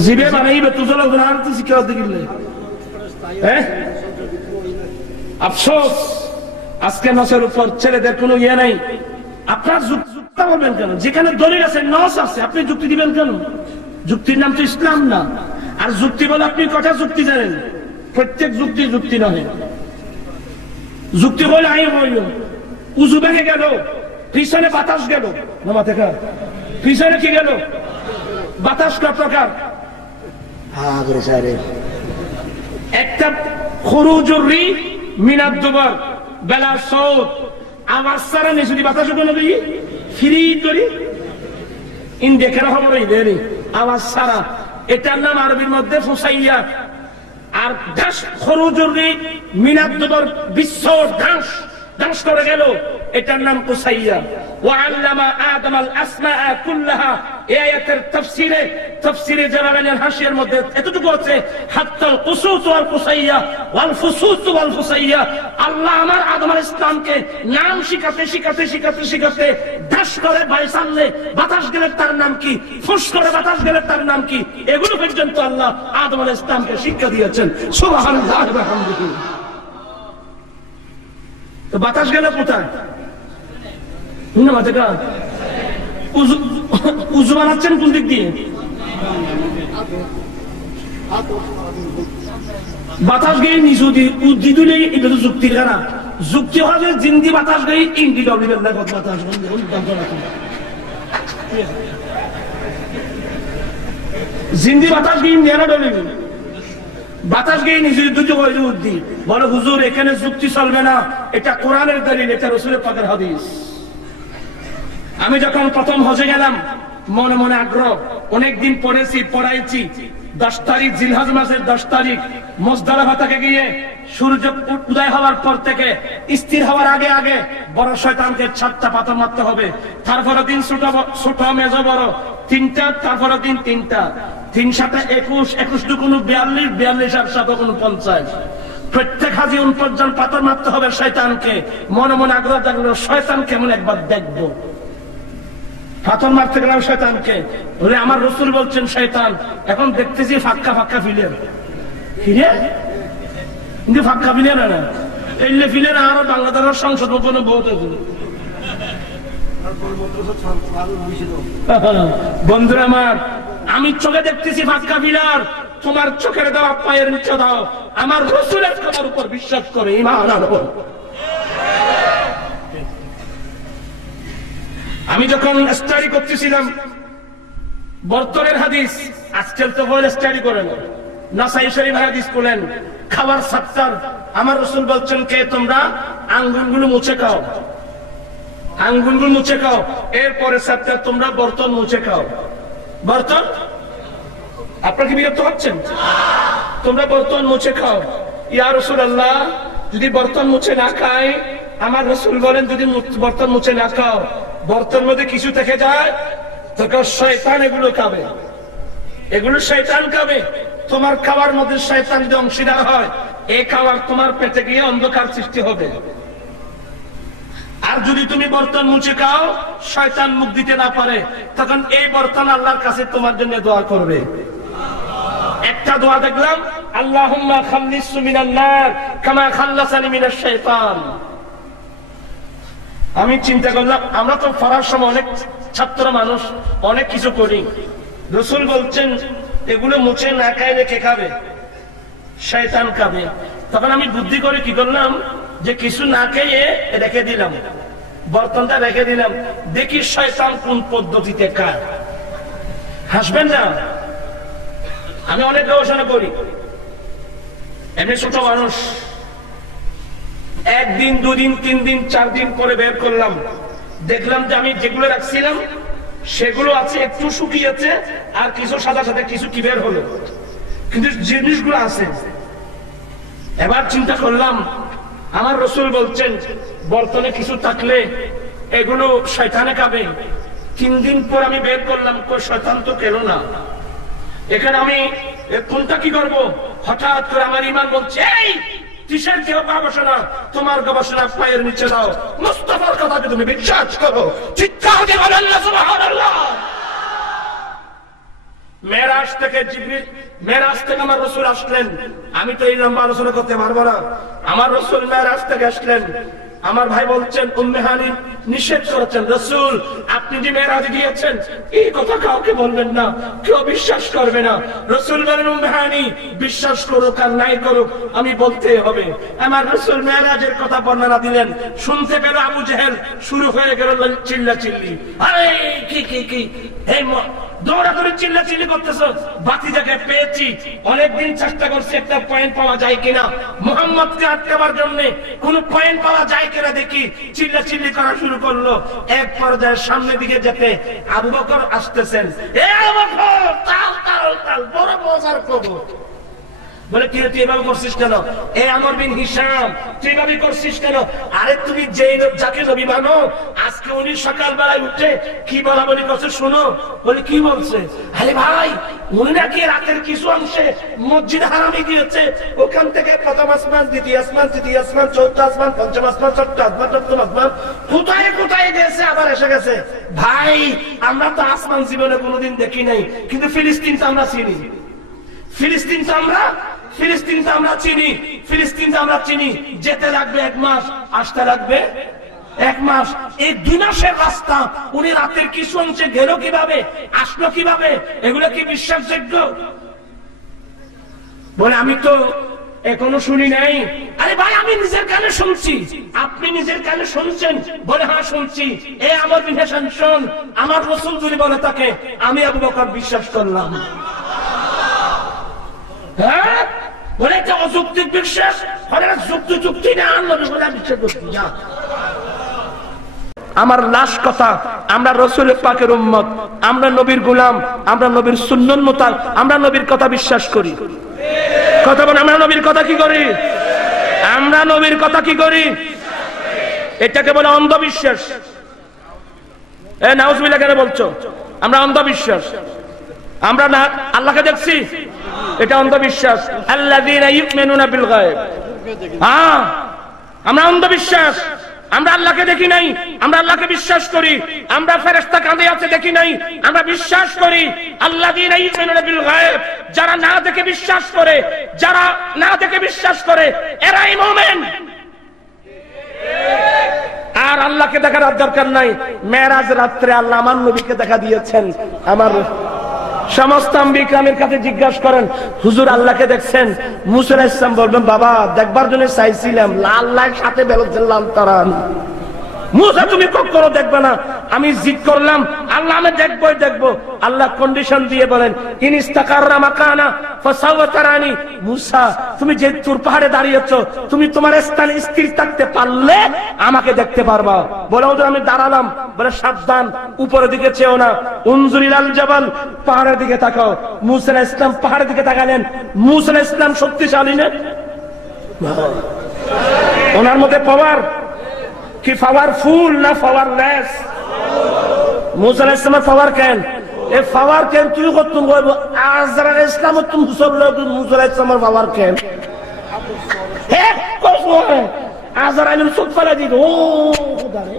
জিবে বানাইবে তুজল আর তো শিক্ষা দিলে। হ্যাঁ, আফসোস আজকে নসের উপর ছেলেদের কোনো ইয়ে নাই। আপনার যুক্তি বলবেন কেন? যেখানে দলিল আছে, নস আছে, আপনি যুক্তি দিবেন কেন? যুক্তির নাম তো ইসলাম না। আর যুক্তি বলে আপনি কথা যুক্তি জানেন, প্রত্যেক যুক্তি যুক্তি নয়। যুক্তি বলে আই বলল উজু ভেঙে গেল, পিছনে বাতাস গেল, পিছনে কি গেল? বাতাস ক প্রকার? একটা খুরুজুর রিহ মিনাদ দুবর বেলা সৌত আমার সারা নেই, যদি বাতাস কোনো দিই ফিরি করি ইন দেখে খবর দেরি আওয়াজ সারা। এটার নাম আরবির মধ্যে ফুসাইয়া। আর ঘাস খরুজুর রিহ মিনাদ দুবর বিশ্ব ঘাস ধ্বংস করে গেল, এটার নাম কুসাইয়া। ওয়াল্লামা আদম আল আসমাআ কুল্লাহা। এই আয়াতের তাফসীরে জালালাইনের হাসিয়ার মধ্যে এতটুকু আছে, হাত্তাল কুসুস ওয়াল কুসাইয়া ওয়াল ফুসুস ওয়াল ফুসাইয়া। আল্লাহ আমার আদম আলাইহিস সালামকে নাম শিখাতে শিখাতে শিখাতে শিখাতে ধ্বংস করে বাইসানলে বাতাস গেলে তার নাম কি, ফুস করে বাতাস গেলে তার নাম কি, এগুলো পর্যন্ত আল্লাহ আদম আলাইহিস সালামকে শিক্ষা দিয়েছেন। সুবহানাল্লাহ ওয়া বিহামদিহি। তো বাতাস গেল কোথায়? উজু বানাচ্ছেন কোন দিক দিয়ে? বাতাস গিয়ে নিচু দিলে এটা তো যুক্তির গানা। যুক্তি হবে জিন্দি বাতাস গিয়ে ইন্দি ডবলিবেন না বাতাস জিন্দি বাতাস গিয়ে ইন্ডিয়ানা ডবলিবেন। বাতাস গিয়ে নিজে দুটো উদ্দি বলে হুজুর এখানে যুক্তি চলবে না, এটা কোরআনের দলিল, এটা রাসূলের পাকের হাদিস। আমি যখন প্রথম হজে গেলাম মনে মনে আগ্রহ, অনেকদিন পড়াইছি। 10 তারিখ জিলহজ মাসের 10 তারিখ মুজদালিফা থেকে গিয়ে সূর্য উদয় হওয়ার পর থেকে স্থির হওয়ার আগে আগে বড় শয়তানকে 7টা পাথর মারতে হবে। তারপরে দিন ছোট মেজ বড় 3টা, তারপরে দিন 3টা, 3 7 21, 21 দুগুণ 42, 42 আর 7 গুণ 50। প্রত্যেক হাজি পর্যন্ত পাথর মারতে হবে শয়তানকে। মনে মনে আগ্রহ জাগলো, শয়তান কেমন একবার দেখবো। পাথর মারতে গেলাম শয়তানকে, বলে আমার রাসূল বলছেন শয়তান। এখন দেখতেছি ফাঁকা ফাঁকা ফিলের কিন্তু ফাঁকা ফিলে না, এলে ফিলে না। আরো বাংলাদেশের সংসদ ভবনে বহুত আছে। বন্ধুরা আমার, আমি চোখে দেখতেছি ফাঁকা ফিলার, তোমার চোখের দেওয়া পায়ের নিচে দাও। আমার রাসূলের কথার উপর বিশ্বাস করে ঈমান আনবো। আমি যখন স্টাডি করতেছিলাম বর্তনের হাদিস, আজকাল তো বলে স্টাডি করেন, নাসাই শরীফ হাদিস করেন, খাবার সাত্তার। আমার রাসূল বলছেন কে তোমরা আঙ্গুলগুলো মুছে খাও, আঙ্গুলগুলো মুছে খাও। এরপরে সাত্তার তোমরা বর্তন মুছে খাও। বর্তন আপনারা কি বিরক্ত হচ্ছেন? তোমরা বর্তন মুছে খাও। ইয়া রাসূলুল্লাহ, যদি বর্তন মুছে না খাই? আমার রাসূল বলেন যদি বর্তন মুছে না খাও, বর্তন মধ্যে কিছু থেকে যায় তখন শয়তান এগুলো খাবে, এগুলো শয়তান খাবে। তোমার খাওয়ার মধ্যে শয়তান যদি অংশীদার হয়, এই খাবার তোমার পেটে গিয়ে অন্ধকার সৃষ্টি হবে। আর যদি তুমি বর্তন মুছে খাও, শয়তান মুখ দিতে না পারে, তখন এই বর্তন আল্লাহর কাছে তোমার জন্য দোয়া করবে। একটা দোয়া দেখলাম, আল্লাহুম্মা খাল্লিসু মিনান নার কামা খাল্লাসানি মিনাশ শাইতান। আমি চিন্তা করলাম, আমরা তো পড়ার সময় অনেক ছাত্র মানুষ, অনেক কিছু করি। রাসূল বলছেন এগুলো মুছে না খাইলে কে খাবে? শয়তান খাবে। তখন আমি বুদ্ধি করে কি করলাম, যে কিছু না খেয়ে রেখে দিলাম, বর্তনটা রেখে দিলাম, দেখি শয়তান কোন পদ্ধতিতে খায়। হাসবেন না, আমি অনেক গবেষণা করি, এমনি ছোট মানুষ। 1 দিন 2 দিন 3 দিন 4 দিন পরে বের করলাম, দেখলাম যে আমি যেগুলো রাখছিলাম সেগুলো আছে একটু শুকিয়েছে, আর কিছু সাদা সাথে কিছু কি বের হলো, কিন্তু জিনিসগুলো আছে। এবার চিন্তা করলাম আমার রাসূল বলছেন বর্তনে কিছু থাকলে এগুলো শয়তানে খাবে। 3 দিন পর আমি বের করলাম, কই শয়তান তো খেলো না। এখানে আমি কোনটা কি করব, হঠাৎ করে আমার ঈমান বলছে এই কিসের কেউ গবেষণা, তোমার গবেষণা পায়ের নিচে দাও, মুস্তাফার কথাকে তুমি বিশ্বাস করো। চিৎকার দিয়ে বলেন না সুবহানাল্লাহ। মেরাজ থেকে জিবরিল, মেরাজ থেকে আমার রাসূল আসলেন। আমি তো এই লম্বা আলোচনা করতে পারবো না। আমার রাসূল মেরাজ থেকে আসলেন। আমার ভাই বলছেন উম্মে হানি নিষেধ করেছেন, রাসূল আপনি যে মেরাজে গিয়েছেন এই কথা কাউকে বলবেন না, কেউ বিশ্বাস করবে না। রাসূল বলেন উম্মে হানি বিশ্বাস করুক আর নাই করুক আমি বলতে হবে। আমার রাসূল মেরাজের কথা বর্ণনা দিলেন, শুনতে পেল আবু জেহেল, শুরু হয়ে গেল চিল্লাচিল্লি। আরে কি কি কি এই দৌড়াদৌড়ি চিল্লাচিল্লি করতেছ, বাতিজাকে পেয়েছি, অনেকদিন চেষ্টা করছি একটা পয়েন্ট পাওয়া যায় কিনা, মুহাম্মদকে আটকাবার জন্য কোন পয়েন্ট পাওয়া যায় কিনা দেখি। চিল্লাচিল্লি করা শুরু করলো। এক পর্যায়ে সামনে দিকে যেতে আবু বকর আসতেছেন। এ আবু বকর তাল তাল তাল, বড় মজার খবর। বলে কি তুই এভাবে করছিস কেন? এ আমর বিন হিশাম তুই এভাবে করছিস কেন? আরে তুমি যেই যাকে নবী মানো, আজকে উনি সকালবেলায় উঠে কি বলা বলি করছে শোনো। বলে কি বলছে? আরে ভাই উনি নাকি রাতের কিছু অংশে মসজিদ হারামে গিয়েছে, ওখান থেকে প্রথম আসমান, দ্বিতীয় আসমান, তৃতীয় আসমান, চৌথ আসমান, পঞ্চম আসমান, ষষ্ঠ আসমান, সপ্তম আসমান, কোথায় কোথায় গেছে আবার এসে গেছে। ভাই আমরা তো আসমান জীবনে কোনোদিন দেখি নাই, কিন্তু ফিলিস্তিন তো আমরা চিনি, ফিলিস্তিন তো আমরা চিনি, ফিলিস্তিন তো আমরা চিনি। যেতে লাগবে 1 মাস, আসতে লাগবে 1 মাস। এই 2 মাসের রাস্তা উনি রাতের কিছু অংশে গেল কিভাবে, আসলো কিভাবে, এগুলো কি বিশ্বাসযোগ্য? বলে আমি তো এখনো শুনি নাই। আরে ভাই আমি নিজের কানে শুনছি। আপনি নিজের কানে শুনছেন? বলে হ্যাঁ শুনছি। এ আমর বিন হিশাম শোন, আমার রাসূল যদি বলে তাকে, আমি আবু বকর বিশ্বাস করলাম। হ্যাঁ বলে এটা অযৌক্তিক বিশ্বাস, যুক্তি না, বিশ্বাস করছি না। আমার লাশ কথা, আমরা রাসূল পাকের উম্মত, আমরা নবীর গোলাম, আমরা নবীর সুন্নাত মোতাবেক আমরা নবীর কথা বিশ্বাস করি। কথা বল, আমরা নবীর কথা কি করি? আমরা নবীর কথা কি করি? এটাকে বলে অন্ধবিশ্বাস। এ নাউজুবিল্লাহ কেন বলছো? আমরা অন্ধবিশ্বাস। আমরা না আল্লাহকে দেখছি, এটা অন্ধবিশ্বাস। আল্লাযীনা ইউমিনুনা বিল গায়ব, হ্যাঁ আমরা অন্ধবিশ্বাস। আমরা আল্লাহকে দেখি নাই, আমরা আল্লাহকে বিশ্বাস করি। আমরা ফেরেশতা কাঁধে আছে দেখি নাই, আমরা বিশ্বাস করি। আল্লাযীনা ইউমিনুনা বিল গায়ব, যারা না দেখে বিশ্বাস করে, যারা না দেখে বিশ্বাস করে এরাই মুমিন। আর আল্লাহকে দেখার দরকার নাই। মেরাজ রাত্রে আল্লাহ আমার নবীকে দেখা দিয়েছেন। আমার সমস্ত আম্বিকামের কাছে জিজ্ঞাসা করেন, হুজুর আল্লাহকে দেখছেন? মুসা আলাইহিস সালাম বলবেন, বাবা দেখবার জন্য চাইছিলাম, আল্লাহর সাথে বেরোচ্ছিলাম তারান। মুসা তুমি কখনো দেখবে না, আমি জিদ করলাম আল্লাহ আমি দেখবই দেখবো। আল্লাহ কন্ডিশন দিয়ে বলেন, ইন ইস্তাকাররা মাকানা ফাসাওয়া তারানি। মুসা তুমি যে তুর পাহাড়ে দাঁড়িয়েছো, তুমি তোমার স্থানে স্থির থাকতে পারলে আমাকে দেখতে পারবা। বলে ওদের আমি দাঁড়ালাম। বলে সাবধান, উপরের দিকে চেও না। উনজুরিল আল জাবাল, পাহাড়ের দিকে তাকাও। মুসা আলাইহিস সালাম পাহাড়ের দিকে তাকালেন। মুসা আলাইহিস সালাম শক্তিশালী না? ওনার মধ্যে পাওয়ার কি, পাওয়ারফুল না পাওয়ারলেস? মুসা আলাইহিস সালামের পাওয়ার কেন? এই পাওয়ার কেন তুই করতুম কইব আজরাইল ইসলাম তুম মুসল্লা মুসা আলাইহিস সালামের পাওয়ার কেন? হে কইছো আজরাইল সুদ ফেলে দিত। ও খোদা রে,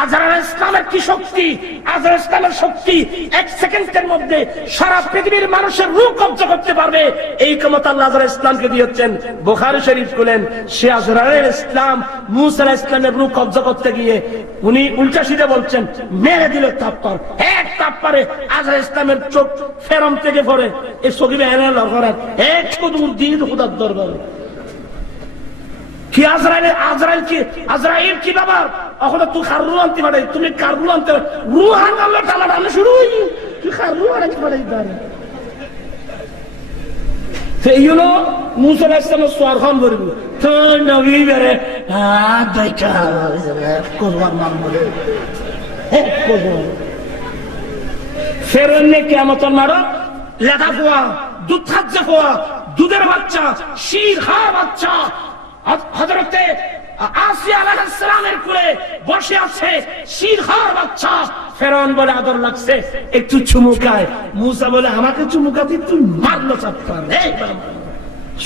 আজরাইল ইসলামের কি শক্তি! আজরাইল ইসলামের শক্তি 1 সেকেন্ডের মধ্যে সারা পৃথিবীর মানুষের রূহ কবজা করতে পারবে। এই ক্ষমতা আল্লাহ আজরাইল ইসলামকে দিয়েছেন। বুখারী শরীফ খুলেন, সে আজরাইল ইসলাম মুসা আলাইহিস সালামের রূহ কবজা করতে গিয়ে উনি উল্টা সিধা বলছেন, মেরে দিল থাপ্পড়। এক থাপ্পড়ে আজরাইল ইসলামের চোখ ফেরম থেকে পড়ে। এই সগিবে এনে লড়ার এক কদম দিন খোদার দরবারে কি আজরাইল কি বাবা? এখন তুই খারু আনতে পারে, তুমি কারু আনতে রুহ আনলে টালা টানা শুরু হই, তুই খারু আনতে পারে। সেই হলো মুসা আলাইহিস সালাম সোয়ার খান করব তো নবী বেরে হাত দেখা কোরবান নাম বলে এক কোরবান ফেরনে কিয়ামতের মারো লেখা পোয়া, দুধ খাচ্ছে পোয়া, দুধের বাচ্চা, শির খাওয়া বাচ্চা, হযরতে আসিয়া আলাইহিস সালামের কোলে বসে আছে শিরখার বাচ্চা। ফেরাউন বলে আদর লাগছে, একটু চুমুকায়। মুসা বলে আমাকে চুমুকাতে তুই মারলো চাপ্পার।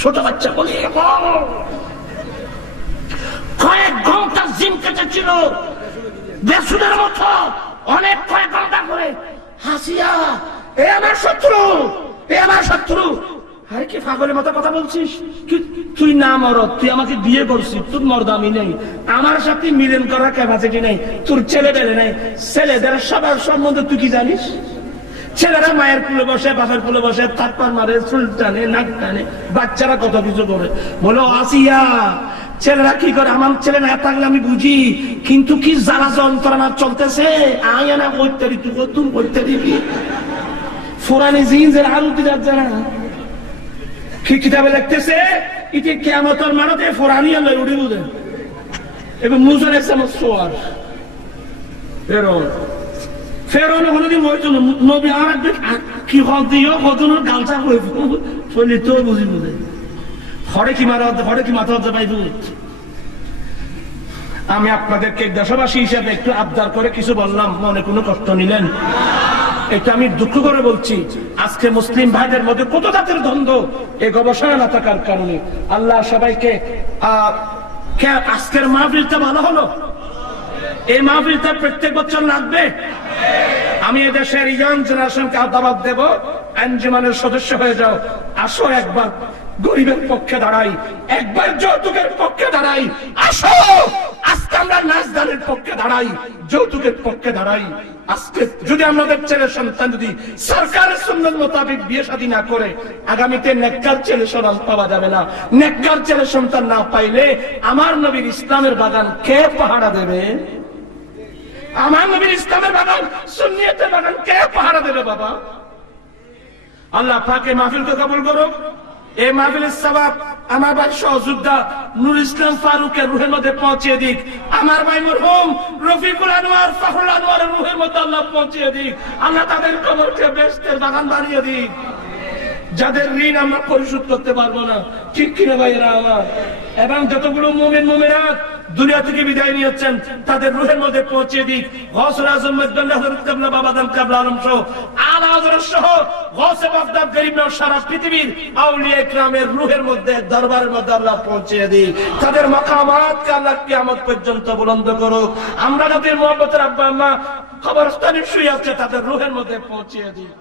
ছোট বাচ্চা বলে কয়েক ঘন্টা জিম কেটেছিল বেসুদের মতো, অনেক কয়েক ঘন্টা করে। হাসিয়া, এ আমার শত্রু, এ আমার শত্রু। আরে কি পাগলের মতো কথা বলছিস? তুই না মরদ, তুই আমাকে বিয়ে করছিস, তোর মর্দামি নেই, আমার সাথে মিলন করার ক্যাপাসিটি নেই, তোর ছেলে বেলে নেই। ছেলেদের সবার সম্বন্ধে তুই কি জানিস? ছেলেরা মায়ের কুলে বসে, বাপের কুলে বসে, থাপ্পড় মারে, চুল টানে, নাক টানে, বাচ্চারা কত কিছু করে। বলো আসিয়া, ছেলেরা কি করে? আমার ছেলে না থাকলে আমি বুঝি, কিন্তু কি জ্বালা যন্ত্রণা চলতেছে। আয় না করতে দিবি, তুই করতে দিবি। ফুরানি জিন্সের আলু দিতে যারা কি কিতাবে লিখতেছে, ইতি কিয়ামতের মানতে ফুরানি আল্লাহ উড়ি বুঝে এবং মুজরে সমস্যার ফেরন ফেরন কোনদিন হইছিল নবী আর কি হল দিও কতনোর গালচা হইব চলি তো বুঝি বুঝে হরে কি মারা হরে কি মাথা হতে পাইব। আমি আপনাদেরকে দেশবাসী হিসেবে একটু আবদার করে কিছু বললাম, মনে কোনো কষ্ট নিলেন? এটা আমি দুঃখ করে বলছি, আজকে মুসলিম ভাইদের মধ্যে কত জাতের দ্বন্দ্ব এই গবেষণা না থাকার কারণে। আল্লাহ সবাইকে আজকের মাহফিলটা ভালো হলো, এই মাহফিলটা প্রত্যেক বছর লাগবে। আমি এদেশের ইয়ং জেনারেশনকে দাওয়াত দেব, আঞ্জুমানের সদস্য হয়ে যাও, আসো একবার গরিবের পক্ষে দাঁড়াই, একবার যৌতুকের পক্ষে দাঁড়াই, আসো আজকে আমরা নাচ গানের পক্ষে দাঁড়াই, যৌতুকের পক্ষে দাঁড়াই। আজকে যদি আমাদের ছেলে সন্তান যদি সরকারের সুন্নাত মোতাবেক বিয়ে শাদী না করে, আগামীতে নেককার ছেলে সন্তান পাওয়া যাবে না। নেককার ছেলে সন্তান না পাইলে আমার নবীর ইসলামের বাগান কে পাহারা দেবে? আমার নবীর ইসলামের বাগান, সুন্নিয়তের বাগান কে পাহারা দেবে বাবা? আল্লাহ পাকে মাহফিলকে কবুল করুক। এই মাহফিলের সওয়াব আমার ভাই সহযোদ্ধা নূর ইসলাম ফারুকের রুহের মধ্যে পৌঁছে দিক, আমার ভাই মরহুম রফিকুল আনোয়ার ফখরুল আনোয়ারের রুহের মধ্যে আল্লাহ পৌঁছে দিক। আল্লাহ তাদের কবরকে বেহেশতের বাগান বানিয়ে দিক। যাদের ঋণ আমরা পরিশোধ করতে পারবো না, ঠিক কিনা ভাইয়েরা আমার, এবং যতগুলো মুমিন মুমিনাত দুনিয়া থেকে বিদায় নিয়েছেন তাদের রুহের মধ্যে পৌঁছে দিক। গৌসুল আজম মেজবান্ডা হযরত কাবলা বাবাদান কাবলা আলম সহ আলা হযরত সহ গৌসে বাগদাদ গরিব নওয়াজ সারা পৃথিবীর আউলিয়া ইকরামের রুহের মধ্যে দরবারের মধ্যে আল্লাহ পৌঁছে দিক। তাদের মাকামাতকে আল্লাহ কিয়ামত পর্যন্ত বুলন্দ করুক। আমরা যাদের মুহাব্বতের আব্বা আম্মা কবরস্থানে শুয়ে আছে তাদের রুহের মধ্যে পৌঁছে দিক।